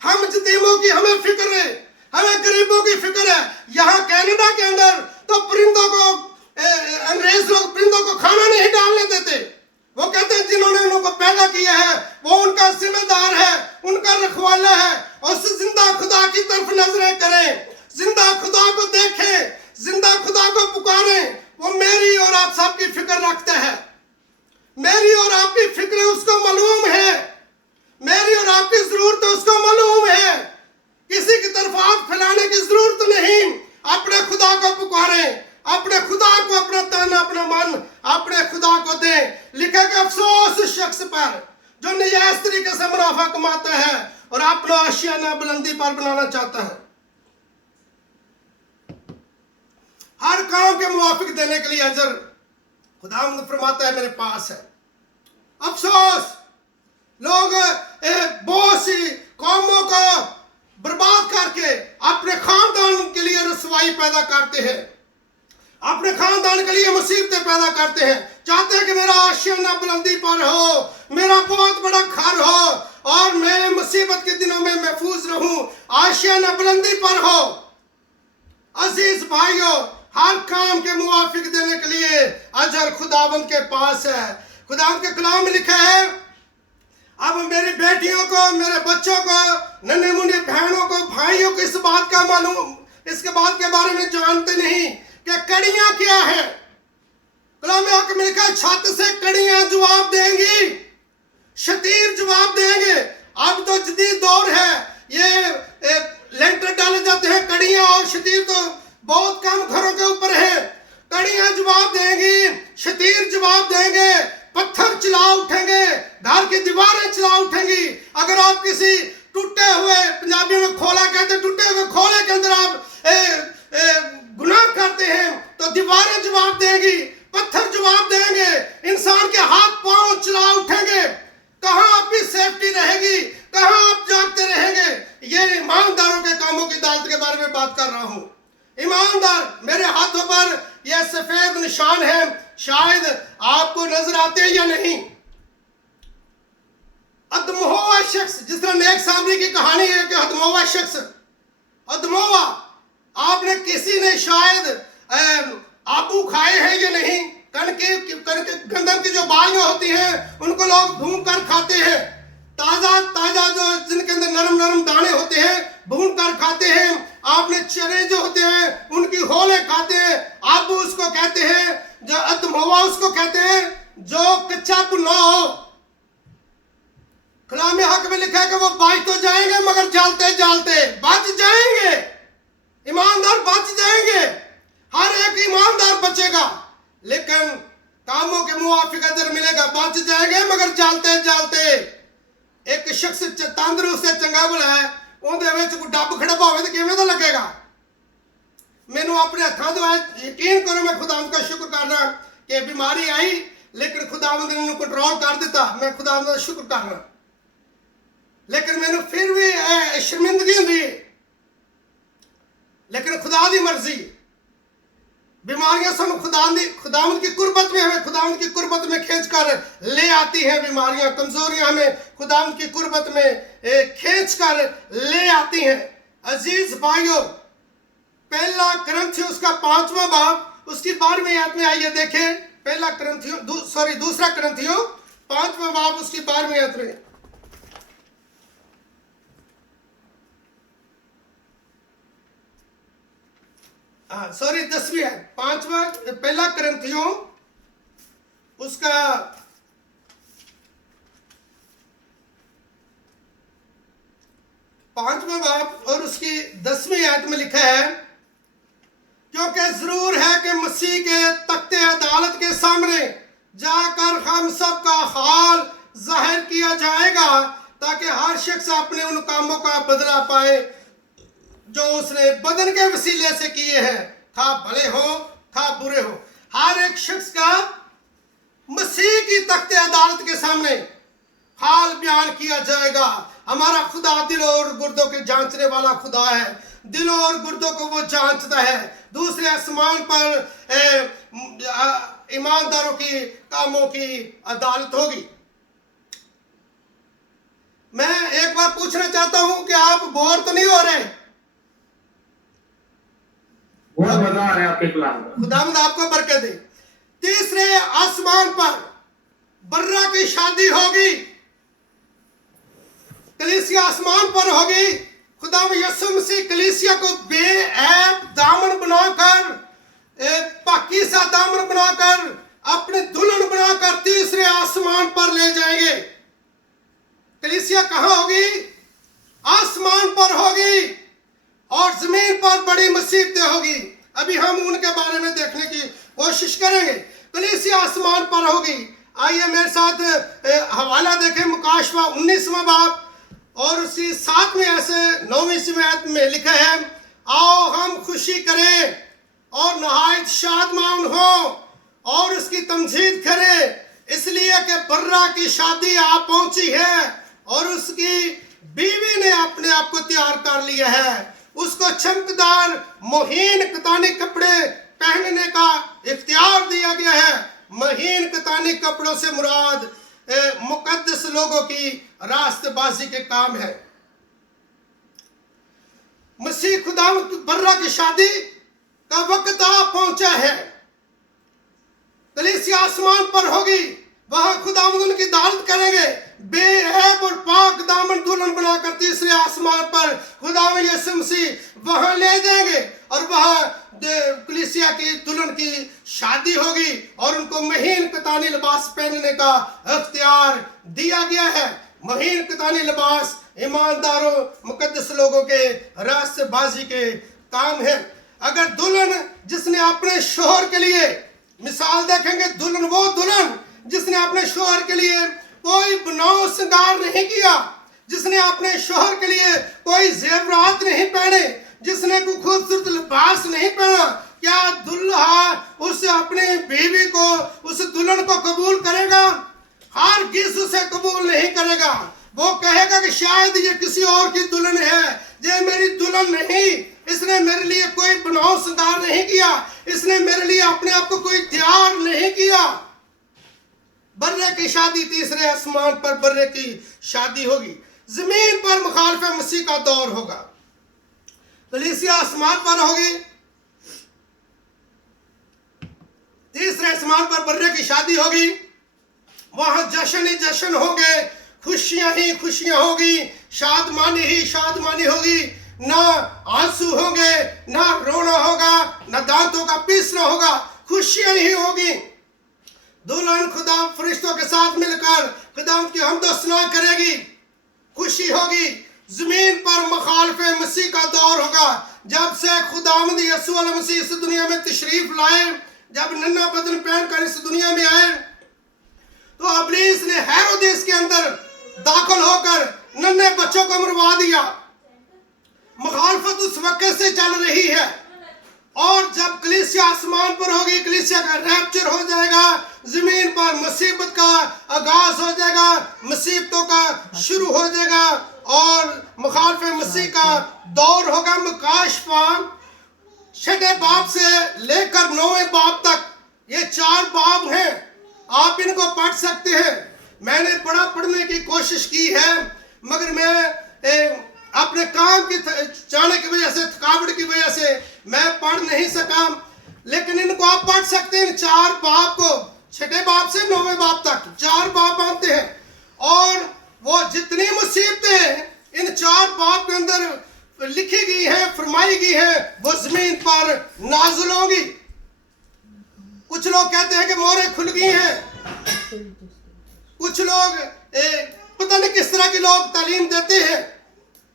हम यतीमों की हमें फिक्र है, हमें गरीबों की फिक्र है। यहाँ कनाडा के अंदर तो परिंदों को, अंग्रेज लोग परिंदों को खाना नहीं डालने देते। वो कहते हैं जिन्होंने उनको पैदा किया है वो उनका जिम्मेदार है, उनका रखवाला है। और उस जिंदा खुदा की तरफ नजरें करें, जिंदा खुदा को देखें, जिंदा खुदा को पुकारें। वो मेरी और आप सबकी फिक्र रखता है। मेरी और आपकी फिक्र उसको मालूम है, मेरी और आपकी जरूरत उसको मालूम है। किसी की तरफ हाथ फैलाने की जरूरत नहीं। अपने खुदा को पुकारें, अपने खुदा को अपना तन, अपना मन अपने खुदा को दें। लिखा कि अफसोस उस शख्स पर जो निजायज तरीके से मुनाफा कमाता है और अपना आशियाना बुलंदी पर बनाना चाहता है। हर काम के मुवाफिक देने के लिए अजर खुदावंद फरमाता है मेरे पास है। अफसोस, लोग बहुत सी कौमों को बर्बाद करके अपने खानदान के लिए रसवाई पैदा करते हैं, अपने खानदान के लिए मुसीबतें पैदा करते हैं। चाहते हैं कि मेरा आशियाना बुलंदी पर हो, मेरा बहुत बड़ा घर हो और मैं मुसीबत के दिनों में महफूज रहूं। आशियाना बुलंदी पर हो। अजीज भाइयों, हर काम के मुवाफिक देने के लिए अजर खुदावंद के पास है। खुदावंद के कलाम में लिखा है, अब मेरी बेटियों को, मेरे बच्चों को, नन्हे मुन्ने बहनों को, भाइयों को इसके बात के बारे में जानते नहीं कि कड़ियां क्या है। कलाम हक में लिखा है, छत से कड़ियां जवाब देंगी, शतीर जवाब देंगे। अब तो जदीद दौर है, ये लेंटर डाले जाते हैं, कड़ियां और शतीर तो बहुत कम घरों के ऊपर है। कड़ियां जवाब देंगी, शतीर जवाब देंगे, पत्थर चला उठेंगे, घर की दीवारें चला उठेंगी। अगर आप किसी टूटे हुए, पंजाबी में खोला कहते, टूटे हुए खोले के अंदर आप गुनाह करते हैं तो दीवारें जवाब देंगी, पत्थर जवाब देंगे, इंसान के हाथ पांव चला उठेंगे। कहां आपकी सेफ्टी रहेगी, कहां आप जागते रहेंगे? ये ईमानदारों के कामों की अदालत के बारे में बात कर रहा हूं। ईमानदार, मेरे हाथों पर यह सफेद निशान है, शायद आपको नजर आते हैं या नहीं। अदमोवा शख्स, जिस तरह नेक सामरी की कहानी है कि अदमोवा शख्स, अदमोवा, आपने किसी ने शायद आबू खाए हैं या नहीं? कनक गंदम की जो बालियां होती हैं उनको लोग भून कर खाते हैं। ताजा ताजा जो जिनके अंदर नरम नरम दाने होते हैं भून कर खाते हैं। आपने चने जो होते हैं उनकी होले खाते हैं। आबू उसको कहते हैं, जो अदमोवा उसको कहते हैं जो कच्चा भुना हो। कलाम हक में लिखा है कि वो बच तो जाएंगे मगर जलते जलते बच जाएंगे। ईमानदार बच जाएंगे, हर एक ईमानदार बचेगा, लेकिन कामों के मुआफिक अजर मिलेगा। बच जाएंगे मगर जलते जलते। एक शख्स तंदुरुस्त से चंगा भला है, उहदे विच कोई डब खड़बा होवे तो किवें दा लगेगा? मैनू अपने हत्थां तो यकीन करो, मैं खुदावंद का शुक्र करना कि बीमारी आई लेकिन खुदावंद ने कंट्रोल कर दिता। मैं खुदावंद का शुक्र करना, लेकिन मैनू फिर भी शर्मिंदगी हुंदी है। लेकिन खुदा दी मर्जी, बीमारियां सानू खुदावंद की कुर्बत में, हमें खुदावंद की कुर्बत में खींच कर ले आती हैं। बीमारियां, कमजोरियां हमें खुदावंद की कुर्बत में खींच कर ले आती हैं। अजीज भाइयों, पहला करंथियों उसका 5वां बाब उसकी 12वीं आयत में आइए देखें। दूसरा करंथियों 5वां बाब उसकी 12वीं आयत में। सॉरी 10वीं है, 5वां पहला करंथियों उसका 5वां बाब और उसकी 10वीं आयत में लिखा है, क्योंकि जरूर है कि मसीह के तख्ते अदालत के सामने जाकर हम सब का हाल जाहिर किया जाएगा, ताकि हर शख्स अपने उन कामों का बदला पाए जो उसने बदन के वसीले से किए हैं, खा भले हो खा बुरे हो। हर एक शख्स का मसीह की तख्ते अदालत के सामने हाल बयान किया जाएगा। हमारा खुदा दिलों और गुर्दों के जांचने वाला खुदा है। दिलों और गुर्दों को वो जांचता है। दूसरे आसमान पर ईमानदारों की कामों की अदालत होगी। मैं एक बार पूछना चाहता हूं कि आप बोर तो नहीं हो रहे? बहुत मजा आ रहा है आपके क्लास में। खुदावंद आपको बरकत दे। तीसरे आसमान पर बर्रा की शादी होगी, कलीसिया आसमान पर होगी। खुदावंद यीशु मसीह कलीसिया को बेऐब दामन बनाकर, पाकीज़ा दामन बनाकर, अपने दुल्हन बनाकर तीसरे आसमान पर ले जाएंगे। कलीसिया कहां होगी? आसमान पर होगी और जमीन पर बड़ी मुसीबतें होगी। अभी हम उनके बारे में देखने की कोशिश करेंगे। कलीसिया आसमान पर होगी। आइए मेरे साथ हवाला देखें, मुकाशवा 19वां बाब और उसकी 7वीं ऐसे 9वीं आयत में लिखा है, आओ हम खुशी करें और नहायत शादमान हो और उसकी तमजीद करें, इसलिए कि बर्रा की शादी आ पहुंची है और उसकी बीवी ने अपने आप को तैयार कर लिया है। उसको चमकदार महीन कतानी कपड़े पहनने का इख्तियार दिया गया है। महीन कतानी कपड़ों से मुराद मुकद्दस लोगों की रास्तबाजी के काम है। मसीह खुदा बर्रा की शादी का वक्त आ पहुंचा है। कलीसिया आसमान पर होगी, वहां खुदावंद उनकी दावत करेंगे। बेऐब और पाक दामन दुल्हन बनाकर तीसरे आसमान पर खुदावंद यीशु मसीह वहां ले जाएंगे और वहां कलीसिया की दुल्हन की शादी होगी और उनको महीन कतानी लिबास पहनने का इख्तियार दिया गया है। महीन कतानी लिबास ईमानदारों मुकद्दस लोगों के रास्तबाजी के काम है। अगर दुल्हन जिसने अपने शोहर के लिए, मिसाल देखेंगे, दुल्हन वो दुल्हन जिसने अपने शोहर के लिए कोई बनाव श्रृंगार नहीं किया, जिसने अपने शोहर के लिए कोई जेवरात नहीं पहने, जिसने कोई खूबसूरत लिबास नहीं पहना, क्या दुल्हा उस अपनी बीवी को, उस दुल्हन को कबूल करेगा? हरगिज़ उसे कबूल नहीं करेगा। वो कहेगा कि शायद ये किसी और की दुल्हन है, ये मेरी दुल्हन नहीं, इसने मेरे लिए कोई बनाव श्रृंगार नहीं किया, इसने मेरे लिए अपने आप को कोई तैयार नहीं किया। बर्रे की शादी, तीसरे आसमान पर बर्रे की शादी होगी। जमीन पर मुखालिफ मसीह का दौर होगा। कलीसिया आसमान पर होगी, तीसरे आसमान पर बर्रे की शादी होगी। वहां जश्न ही जश्न होंगे, खुशियां ही खुशियां होगी, शादमानी ही शादमानी होगी। ना आंसू होंगे, ना रोना होगा, ना दांतों का पीसना होगा, खुशियां ही होगी। दुल्हन खुदा फरिश्तों के साथ मिलकर खुदा की हमदो सना करेगी, खुशी होगी। जमीन पर मुखालिफ मसीह का दौर होगा। जब से खुदावंद यीशु अलैहि मसीह इस दुनिया में तशरीफ लाए, जब नन्हा बदन पहनकर इस दुनिया में आए, तो इब्लीस ने हेरोदेस के अंदर दाखिल होकर नन्हे बच्चों को मरवा दिया। मुखालफत उस वक्त से चल रही है। और जब कलीसिया आसमान पर होगी, कलीसिया का रैप्चर हो जाएगा, जमीन पर मुसीबत का आगाज हो जाएगा, मुसीबतों का शुरू हो जाएगा और मुखालिफ मसीह का दौर होगा। मुकाशफा छठे बाब से लेकर 9वें बाब तक, ये 4 बाब हैं। आप इनको पढ़ सकते हैं। मैंने पढ़ने की कोशिश की है, मगर मैं अपने काम की जाने की वजह से, थकावट की वजह से मैं पढ़ नहीं सका। लेकिन इनको आप पढ़ सकते हैं, 4 बाब को, छठे बाब से 9वें बाब तक 4 बाब आते हैं। और वो जितनी मुसीबतें इन 4 बाब के अंदर लिखी गई है, फरमाई गई है, वो जमीन पर नाज़िल होगी। कुछ लोग कहते हैं कि मोहरें खुल गई हैं। कुछ लोग पता नहीं किस तरह के लोग तालीम देते हैं,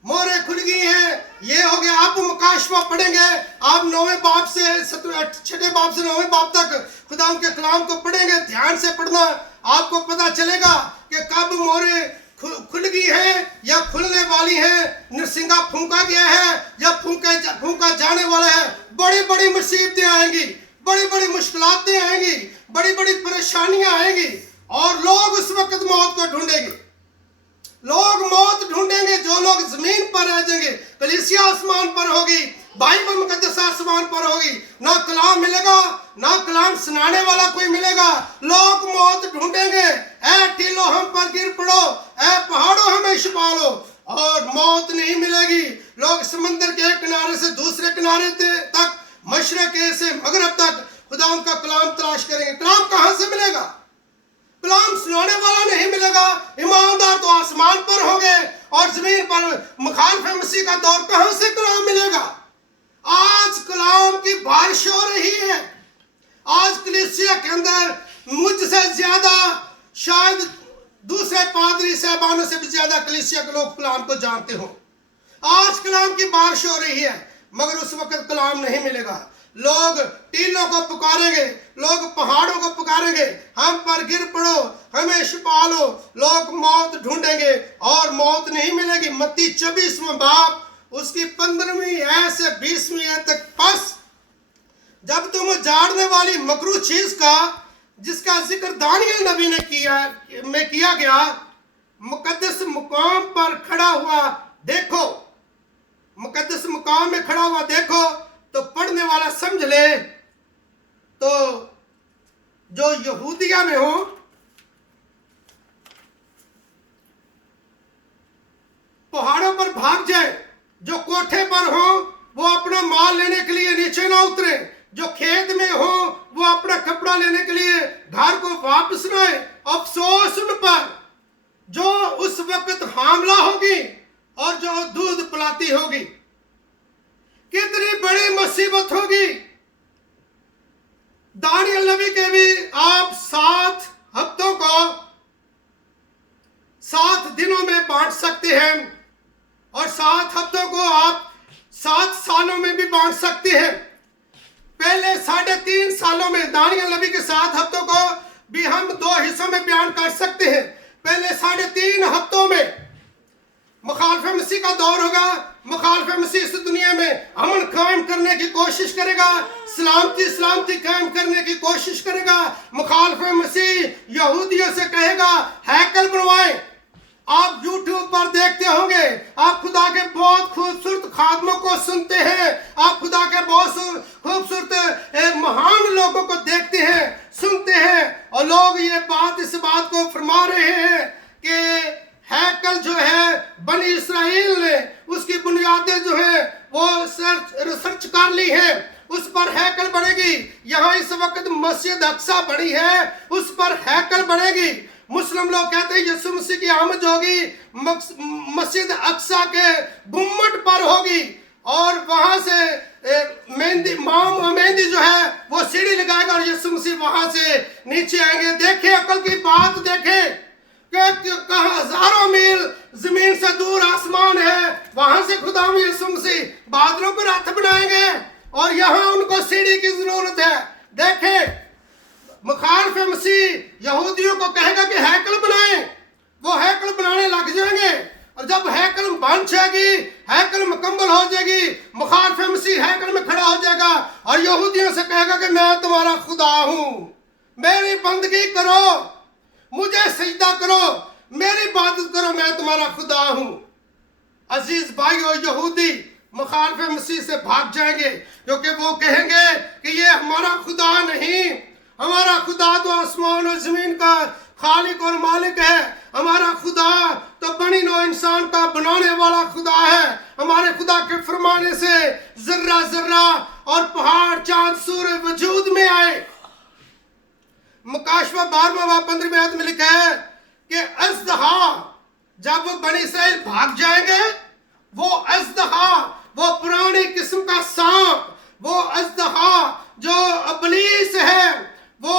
मोहरें खुल गई हैं, ये हो गया। आप मुकाशफा पढ़ेंगे, आप 9वें बाब से छठे बाब से 9वें बाब तक खुदा के कलाम को पढ़ेंगे, ध्यान से पढ़ना, आपको पता चलेगा कि कब मोहरें खुल गई हैं या खुलने वाली हैं, नरसिंगा फूंका गया है या फूंका जाने वाला है। बड़ी बड़ी मुसीबतें आएंगी, बड़ी बड़ी मुश्किलातें आएंगी, बड़ी बड़ी परेशानियां आएंगी और लोग उस वक्त मौत को ढूंढेंगे। लोग मौत ढूंढेंगे, जो लोग जमीन पर रह जाएंगे। कलीसिया आसमान पर होगी, बाइबल मुकद्दस आसमान पर होगी। ना कलाम मिलेगा, ना कलाम सुनाने वाला कोई मिलेगा। लोग मौत ढूंढेंगे। ऐ टीलो हम पर गिर पड़ो, ऐ पहाड़ों हमें छुपा लो, और मौत नहीं मिलेगी। लोग समंदर के एक किनारे से दूसरे किनारे तक, मशरक से मगरब तक खुदा उनका कलाम तलाश करेंगे। कलाम कहाँ से मिलेगा? कलाम सुनाने वाला नहीं मिलेगा। ईमानदार तो आसमान पर होंगे और जमीन पर मुखालिफ मसीह का दौर, कहां से कलाम मिलेगा? आज कलाम की बारिश हो रही है। आज कलीसिया के अंदर मुझसे ज्यादा, शायद दूसरे पादरी साहबानों से भी ज्यादा कलीसिया के लोग कलाम को जानते हो। आज कलाम की बारिश हो रही है, मगर उस वक्त कलाम नहीं मिलेगा। लोग टीलों को पुकारेंगे, लोग पहाड़ों को पुकारेंगे, हम पर गिर पड़ो, हमें छुपा लो। लोग मौत ढूंढेंगे और मौत नहीं मिलेगी। मत्ती 24वां बाब उसकी 15वीं ऐ से 20वीं ऐ तक। बस जब तुम उजाड़ने वाली मकरूह चीज का, जिसका जिक्र दानियल नबी ने किया गया, मुकद्दस मुकाम पर खड़ा हुआ देखो, मुकद्दस मुकाम में खड़ा हुआ देखो, तो पढ़ने वाला समझ ले। तो जो यहूदिया में हो, पहाड़ों पर भाग जाए, जो कोठे पर हो वो अपना माल लेने के लिए नीचे ना उतरे, जो खेत में हो वो अपना कपड़ा लेने के लिए घर को वापस न आए। अफसोस उन पर जो उस वक्त हामला होगी और जो दूध पिलाती होगी। कितनी बड़ी मुसीबत होगी। दानियल नबी के भी आप 7 हफ्तों को 7 दिनों में बांट सकते हैं और 7 हफ्तों को आप 7 सालों में भी बांट सकते हैं। पहले 3.5 सालों में दानियल नबी के 7 हफ्तों को भी हम 2 हिस्सों में बयान कर सकते हैं। पहले 3.5 हफ्तों में मुखालिफ मसीह का दौर होगा, मुखालिफ मसीह इस दुनिया में अमन कायम करने की कोशिश करेगा, सलामती कायम करने की कोशिश करेगा। मुखालिफ मसीह यहूदियों से कहेगा हैकल बनवाएं। आप यूट्यूब पर देखते होंगे, आप खुदा के बहुत खूबसूरत खादमों को सुनते हैं, आप खुदा के बहुत खूबसूरत महान लोगों को देखते हैं, सुनते हैं, और लोग ये इस बात को फरमा रहे हैं कि हैकल जो है बनी इस्राएल ने उसकी बुनियादें जो है वो रिसर्च कर ली है, उस पर हैकल बनेगी। यहाँ इस वक्त मस्जिद अक्सा बनी है, उस पर हैकल बनेगी। मुस्लिम लोग कहते हैं यीशु मसीह की आमद होगी, मस्जिद अक्सा के गुम्मट पर होगी, और वहां से मेहंदी जो है वो सीढ़ी लगाएगा और यीशु मसीह वहां से नीचे आएंगे। देखे अकल की बात, देखे कहा हजारों मील जमीन से दूर आसमान है, वहां से खुदा यीशु मसीह बादलों पर रथ बनाएंगे और यहाँ उनको सीढ़ी की जरूरत है। देखे मुखालिफ मसीह यहूदियों को कहेगा कि हैकल बनाएं, वो हैकल बनाने लग जाएंगे, और जब हैकल बन जाएगी, हैकल मुकम्मल हो जाएगी, मुखालिफ मसीह हैकल में खड़ा हो जाएगा और यहूदियों से कहेगा कि मैं तुम्हारा खुदा हूं, मेरी बंदगी करो, मुझे सजदा करो, मेरी इबादत करो, मैं तुम्हारा खुदा हूं। अजीज भाइयों, यहूदी मुखालिफ मसीह से भाग जाएंगे क्योंकि वो कहेंगे कि ये हमारा खुदा नहीं, हमारा खुदा तो आसमान और जमीन का खालिक और मालिक है, हमारा खुदा तो बनी नौ इंसान का बनाने वाला खुदा है। हमारे खुदा के फरमाने से जर्रा जर्रा और पहाड़ चांद सूर्य वजूद में आए। मुकाशवा 12-15 आयत में लिखा है कि अज़दहा, जब वो बनी इस्राएल भाग जाएंगे, वो अज़दहा, वो पुरानी किस्म का सांप, वो अज़दहा जो इब्लीस है, वो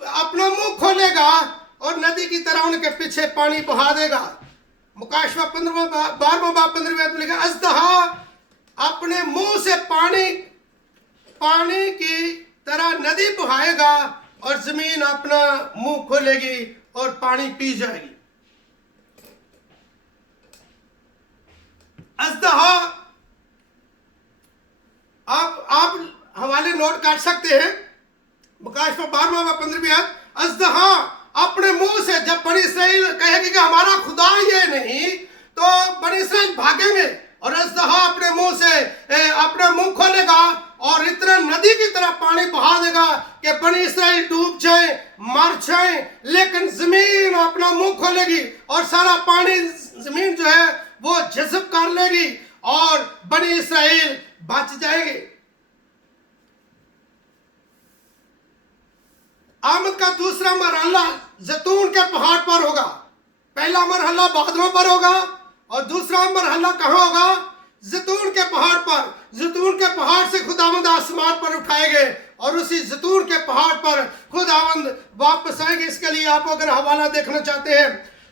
अपना मुंह खोलेगा और नदी की तरह उनके पीछे पानी बहा देगा। मुकाशवा 12-15 आयत में लिखा अज़दहा अपने मुंह से पानी की तरह नदी बहाएगा और जमीन अपना मुंह खोलेगी और पानी पी जाएगी। अज़दहा आप हवाले नोट कर सकते हैं। मुकाशवा 12-15 आयत, अज़दहा अपने मुंह से, जब बनी इस्राएल कहेगी कि हमारा खुदा ये नहीं, तो बनी इस्राएल भागेंगे और अज़दहा अपने मुंह से अपना मुंह खोलेगा और इतना नदी की तरह पानी बहा देगा कि बनी इस्राएल डूब जाए, मर जाए, लेकिन जमीन अपना मुंह खोलेगी और सारा पानी जमीन जो है वो जज़ब कर लेगी और बनी इस्राएल बच जाएंगे। आमद का दूसरा मरहला जैतून के पहाड़ पर होगा। पहला मरहला बादलों पर होगा और दूसरा मरहला कहाँ होगा? जैतून के पहाड़ पर। जैतून के पहाड़ से खुदावंद आसमान पर उठाएंगे और उसी जैतून के पहाड़ पर खुदावंद वापस आएंगे। इसके लिए आप अगर हवाला देखना चाहते हैं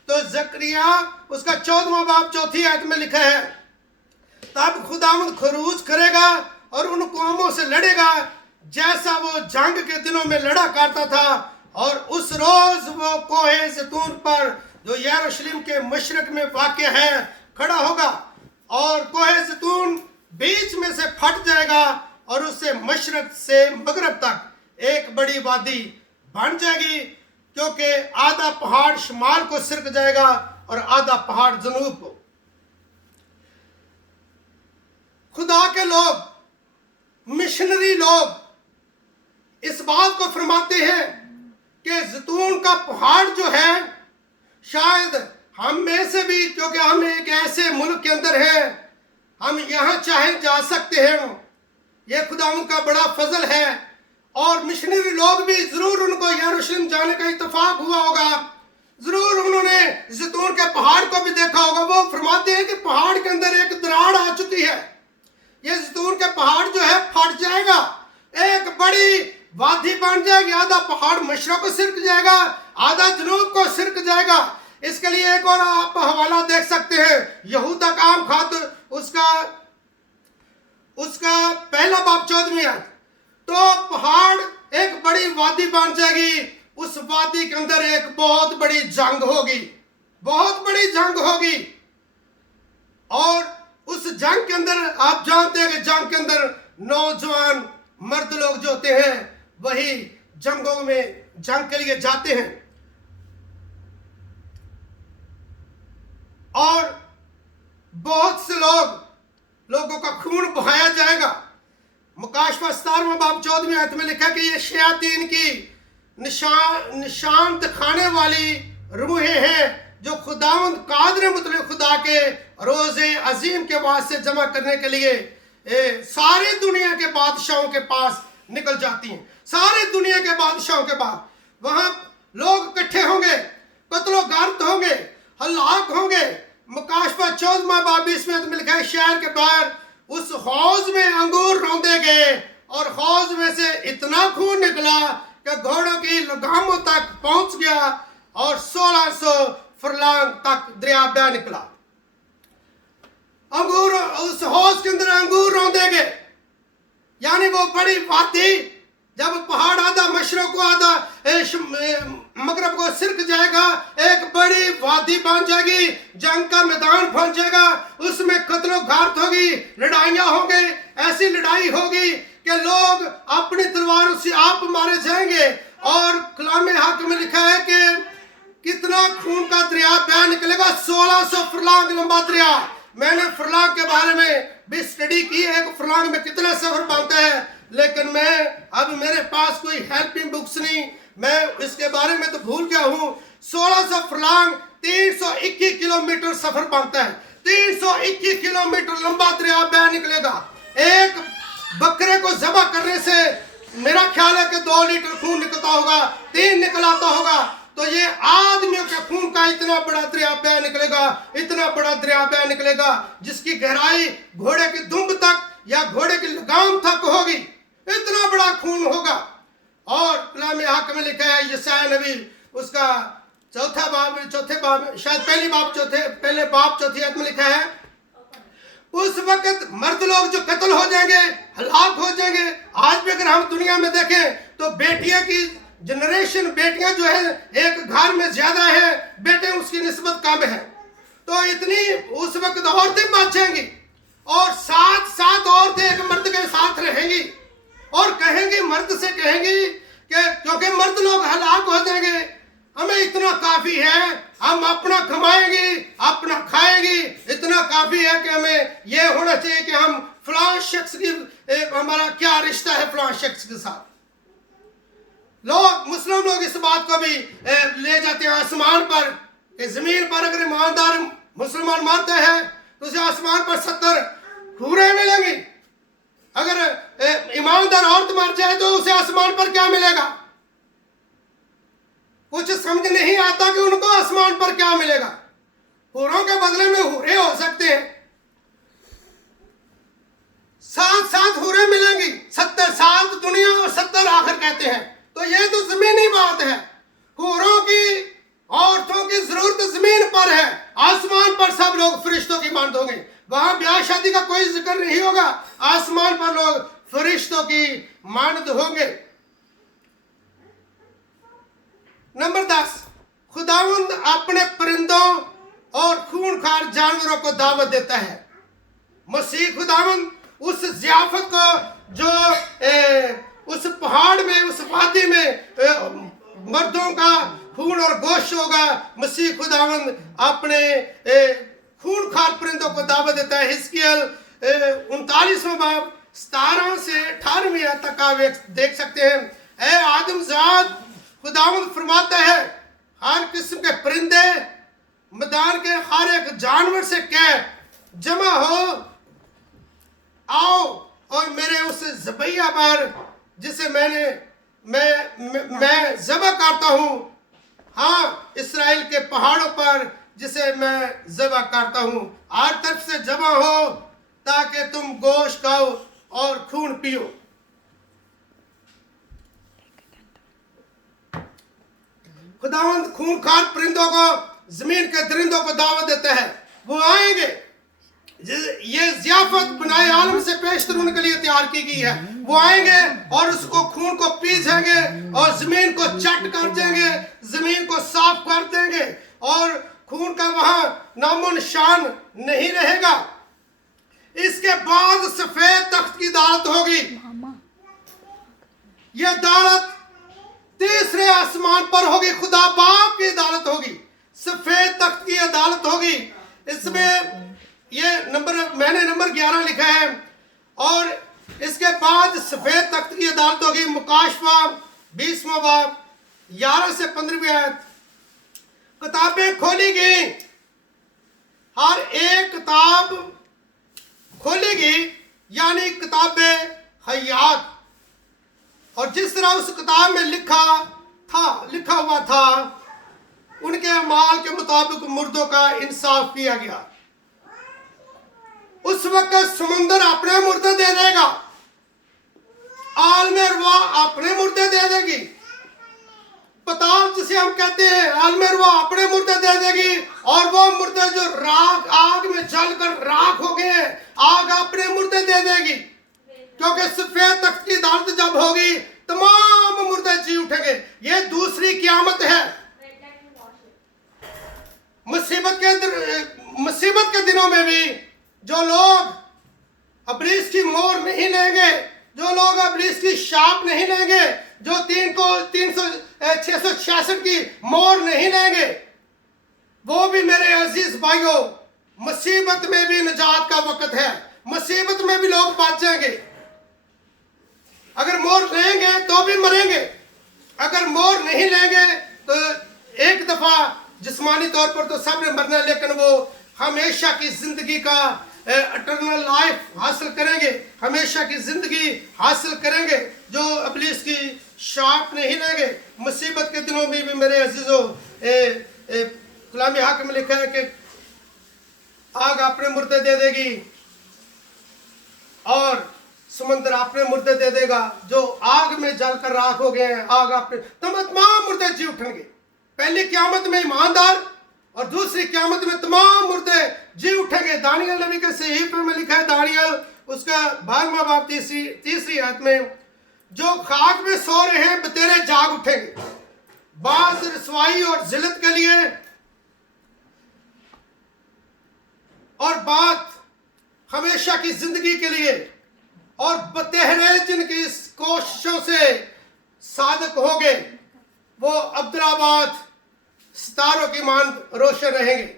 तो जकरिया उसका 14वां बाब 4 आयत में लिखा है, तब खुदावंद खरूज करेगा और उन कौमों से लड़ेगा जैसा वो जंग के दिनों में लड़ा करता था, और उस रोज वो कोहे जैतून पर जो यरूशलेम के मशरक में वाक़या है खड़ा होगा, और कोहे जैतून बीच में से फट जाएगा और उससे मशरक से मगरब तक एक बड़ी वादी बन जाएगी, क्योंकि आधा पहाड़ शुमाल को सिरक जाएगा और आधा पहाड़ जनूब को। खुदा के लोग, मिशनरी लोग इस बात को फरमाते हैं कि जैतून का पहाड़ जो है, शायद हम में से भी, क्योंकि हम एक ऐसे मुल्क के अंदर हैं, हम यहाँ चाहे जा सकते हैं, ये खुदा का बड़ा फजल है। और मिशनरी लोग भी जरूर उनको यरूशलेम जाने का इत्तेफाक हुआ होगा, जरूर उन्होंने जैतून के पहाड़ को भी देखा होगा। वो फरमाते हैं कि पहाड़ के अंदर एक दरार आ चुकी है, ये जैतून के पहाड़ जो है फट जाएगा, एक बड़ी वादी बन जाएगी, आधा पहाड़ मशरक को सिरक जाएगा, आधा जनूब को सिरक जाएगा। इसके लिए एक और आप हवाला देख सकते हैं, यहूदा का आम खात उसका पहला बाब 14वीं आयत। तो पहाड़ एक बड़ी वादी बन जाएगी, उस वादी के अंदर एक बहुत बड़ी जंग होगी, बहुत बड़ी जंग होगी, और उस जंग के अंदर आप जानते हैं कि जंग के अंदर नौजवान मर्द लोग जो होते हैं वही जंगों में जंग के लिए जाते हैं और बहुत से लोगों का खून बहाया जाएगा। मुकाशवा 17वां बाब 14वें आयत में लिखा कि ये शयातीन की निशान दिखाने वाली रूहें हैं जो खुदावंद कादर मुतलक खुदा के रोज़े अजीम के वास्ते जमा करने के लिए सारी दुनिया के बादशाहों के पास निकल जाती हैं। सारी दुनिया के बादशाहों के पास वहां लोग इकट्ठे होंगे, कत्लो गारत होंगे, हलाक होंगे। मुकाशवा 14वां बाब 20वें में लिखा है शहर के बाहर उस हौज में अंगूर रौंदे गए और हौज में से इतना खून निकला कि घोड़ों की लगामों तक पहुंच गया और 1600 फरलांग तक दरिया बह निकला। अंगूर उस हौज के अंदर अंगूर रौंदे गए, यानी वो बड़ी वादी, जब पहाड़ आधा मशरक को आधा मगरब को सिरक जाएगा, एक बड़ी वादी बन जाएगी, जंग का मैदान बन जाएगा, उसमें कत्लो गारत होगी, लड़ाइयां होंगी। ऐसी लड़ाई होगी कि लोग अपनी तलवारों से आप मारे जाएंगे। और कलाम हक में लिखा है कि कितना खून का दरिया बह निकलेगा, 1600 फरलांग लंबा दरिया। मैंने फरलांग के बारे में भी स्टडी की है, एक फरलांग में कितना सफर बनता है, लेकिन अब मेरे पास कोई हेल्पिंग बुक्स नहीं, मैं इसके बारे में तो भूल गया हूँ। 1600 फरलांग 321 किलोमीटर सफर बनता है। 321 किलोमीटर लंबा दरिया बह निकलेगा। एक बकरे को जबा करने से मेरा ख्याल है कि 2 लीटर खून निकलता होगा, 3 निकलाता होगा। तो ये आदमियों के खून का इतना बड़ा दरिया बह निकलेगा, इतना बड़ा दरिया बह निकलेगा जिसकी गहराई घोड़े की दुम तक या घोड़े की लगाम तक होगी। इतना बड़ा खून होगा। और कलाम हक में लिखा है यशायाह नबी उसका पहले बाब चौथी आयत में लिखा है, उस वक्त मर्द लोग जो कत्ल हो जाएंगे, हलाक हो जाएंगे। आज भी अगर हम दुनिया में देखें तो बेटियां की जनरेशन, बेटियां जो है एक घर में ज्यादा है, बेटे उसकी निस्बत कम है। तो इतनी उस वक्त औरतें बच जाएंगी और सात औरतें एक मर्द के साथ रहेंगी और कहेंगी, मर्द से कहेंगी कि क्योंकि मर्द लोग हलाक हो जाएंगे, हमें इतना काफी है, हम अपना कमाएंगे, अपना खाएंगे, इतना काफी है कि हमें यह होना चाहिए कि हम फलां शख्स की हमारा क्या रिश्ता है फलां शख्स के साथ। मुस्लिम लोग इस बात को भी ले जाते हैं आसमान पर कि जमीन पर अगर ईमानदार मुसलमान मरते हैं तो उसे आसमान पर 70 हूरें मिलेंगी। अगर ईमानदार औरत मर जाए तो उसे आसमान पर क्या मिलेगा? कुछ समझ नहीं आता कि उनको आसमान पर क्या मिलेगा। हूरों के बदले में हूरे हो सकते हैं, 7 हूरें मिलेंगी, 70 सात दुनिया और 70 आखिर कहते हैं। तो ये तो जमीनी बात है। हूरों की, औरतों की जरूरत जमीन पर है, आसमान पर सब लोग फरिश्तों की मानद होंगे। वहां ब्याह शादी का कोई जिक्र नहीं होगा, आसमान पर लोग फरिश्तों की मानद होंगे। नंबर 10, खुदावंद अपने परिंदों और खूंखार जानवरों को दावत देता है। मसीह खुदावंद उस ज़ियाफत को जो उस पहाड़ में, उस वादी में मर्दों का खून और गोश्त होगा, मसीह खुदावंद अपने खूंखार परिंदों को दावत देता है। हिजकिय्याह 39वां बाब 17 से 18वीं आयत तक आप देख सकते हैं। ऐ आदमजाद, खुदावंद फरमाता है, हर किस्म के परिंदे, मैदान के हर एक जानवर से कह, जमा हो, आओ और मेरे उस ज़बैया पर जिसे मैं ज़बह करता हूँ, हाँ, इस्राएल के पहाड़ों पर जिसे मैं ज़बह करता हूँ, हर तरफ से जमा हो ताकि तुम गोश्त खाओ और खून पियो। खुदावंद खूंखार परिंदों को, जमीन के दरिंदों को दावत देता है, वो आएंगे। ये ज़ियाफत बनाए आलम से पेशतर उनके लिए तैयार की गई है। वो आएंगे और उसको खून को पी जाएंगे और जमीन को चट कर देंगे, जमीन को साफ कर देंगे और खून का वहां नामो निशान नहीं रहेगा। इसके बाद सफेद तख्त की अदालत होगी। यह अदालत तीसरे आसमान पर होगी, खुदा बाप की अदालत होगी, सफेद तख्त की अदालत होगी। इसमें ये मैंने नंबर 11 लिखा है। और इसके बाद सफेद तख्त की अदालत होगी। मुकाशफा 20वां बाब 11 से 15वीं आयत। किताबें खोली गई, हर एक किताब खोली गई, यानी किताबें हयात। और जिस तरह उस किताब में लिखा हुआ था, उनके अमाल के मुताबिक मुर्दों का इंसाफ किया गया। उस वक्त समुंदर अपने मुर्दे दे देगा, आलमे रुआ अपने मुर्दे दे देगी, पताल जिसे हम कहते हैं आलमे रुआ अपने मुर्दे दे देगी। और वो मुर्दे जो आग में जलकर राख हो गए हैं, आग अपने मुर्दे दे देगी। क्योंकि सफेद तख्त की अदालत जब होगी, तमाम मुर्दे जी उठेंगे। ये दूसरी क़यामत है। मुसीबत के दिनों में भी जो लोग इब्लीस की मोहर नहीं लेंगे, जो लोग इब्लीस की शाप नहीं लेंगे, जो 666 की मोहर नहीं लेंगे, वो भी मेरे अजीज भाइयों, मुसीबत में भी निजात का वक्त है। मुसीबत में भी लोग बच जाएंगे। अगर मोहर लेंगे तो भी मरेंगे, अगर मोहर नहीं लेंगे तो एक दफा जिस्मानी तौर पर तो सबने मरना है, लेकिन वो हमेशा की जिंदगी का इटर्नल लाइफ हासिल करेंगे, हमेशा की जिंदगी हासिल करेंगे जो इब्लीस की शाप नहीं लेंगे। मुसीबत के दिनों में भी मेरे अजीजों, कलाम हक में लिखा है कि आग अपने मुर्दे दे देगी और समंदर अपने मुर्दे दे देगा। जो आग में जलकर राख हो गए हैं, आग अपने तमाम मुर्दे जी उठेंगे। पहली क़यामत में ईमानदार और दूसरी क़यामत में तमाम मुर्दे जी उठेंगे। दानियल नबी के सहीफे में लिखा है, दानियल उसका 12वां बाब तीसरी आयत में, जो खाक में सो रहे हैं बतेरे जाग उठेंगे, बाज रसवाई और जिल्लत के लिए, और बात हमेशा की जिंदगी के लिए, और बतेहरे जिनकी इस कोशिशों से सादक हो गए, वो अब्दुलाबाद सितारों की मान रोशन रहेंगे।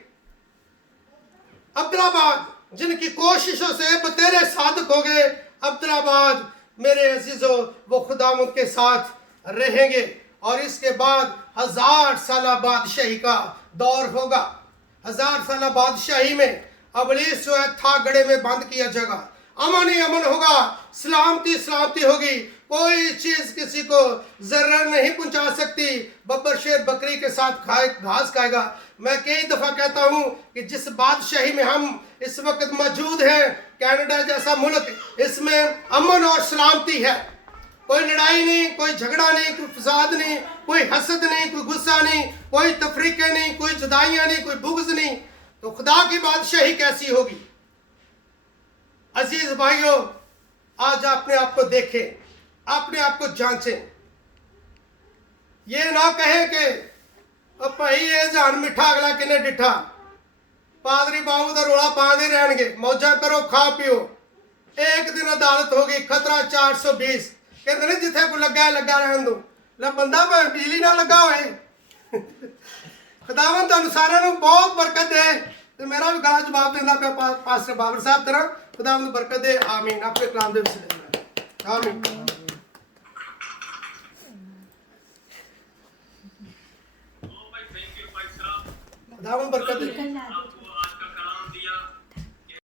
अब्दुलाबाद जिनकी कोशिशों से बतेरे सादक हो गए, अब्दुलाबाद मेरे अजीजों, वो खुदावंद के साथ रहेंगे। और इसके बाद 1000 साल बादशाही का दौर होगा। 1000 साल बादशाही में इब्लीस जो है था गड़े में बंद किया जाएगा, अमन ही अमन होगा, सलामती सलामती होगी, कोई चीज किसी को जर्र नहीं पहुंचा सकती। बब्बर शेर बकरी के साथ घास खाएगा। मैं कई दफा कहता हूं कि जिस बादशाही में हम इस वक्त मौजूद हैं, कनाडा जैसा मुल्क, इसमें अमन और सलामती है। कोई लड़ाई नहीं, कोई झगड़ा नहीं, कोई फसाद नहीं, कोई हसद नहीं, कोई गुस्सा नहीं, कोई तफरीके नहीं, कोई जुदाइयां नहीं, कोई बुग़्ज़ नहीं। तो खुदा की बादशाही कैसी होगी? अजीज भाइयों, आज अपने आप को देखें, अपने आप को जांचें। ये ना कहें कि भाई ये जान मिठा अगला किने डिठा, पादरी बाबू का रोला पाते रहेंगे, मौजा करो, खा पियो। एक दिन अदालत होगी, खतरा 420। कहते नहीं जिथे को लगा है लगा रहन दो, ला बंदा बिजली ना लगा हुए। खुदावंद तुहानू सारिਆਂ ਨੂੰ बहुत बरकत दे ते मेरा भी गला जवाब देना पे पास्टर बाबर साहब तरह। खुदावंद बरकत दे, आमीन। अपने कलाम दे विच आमीन। खुदावंद बरकत दे।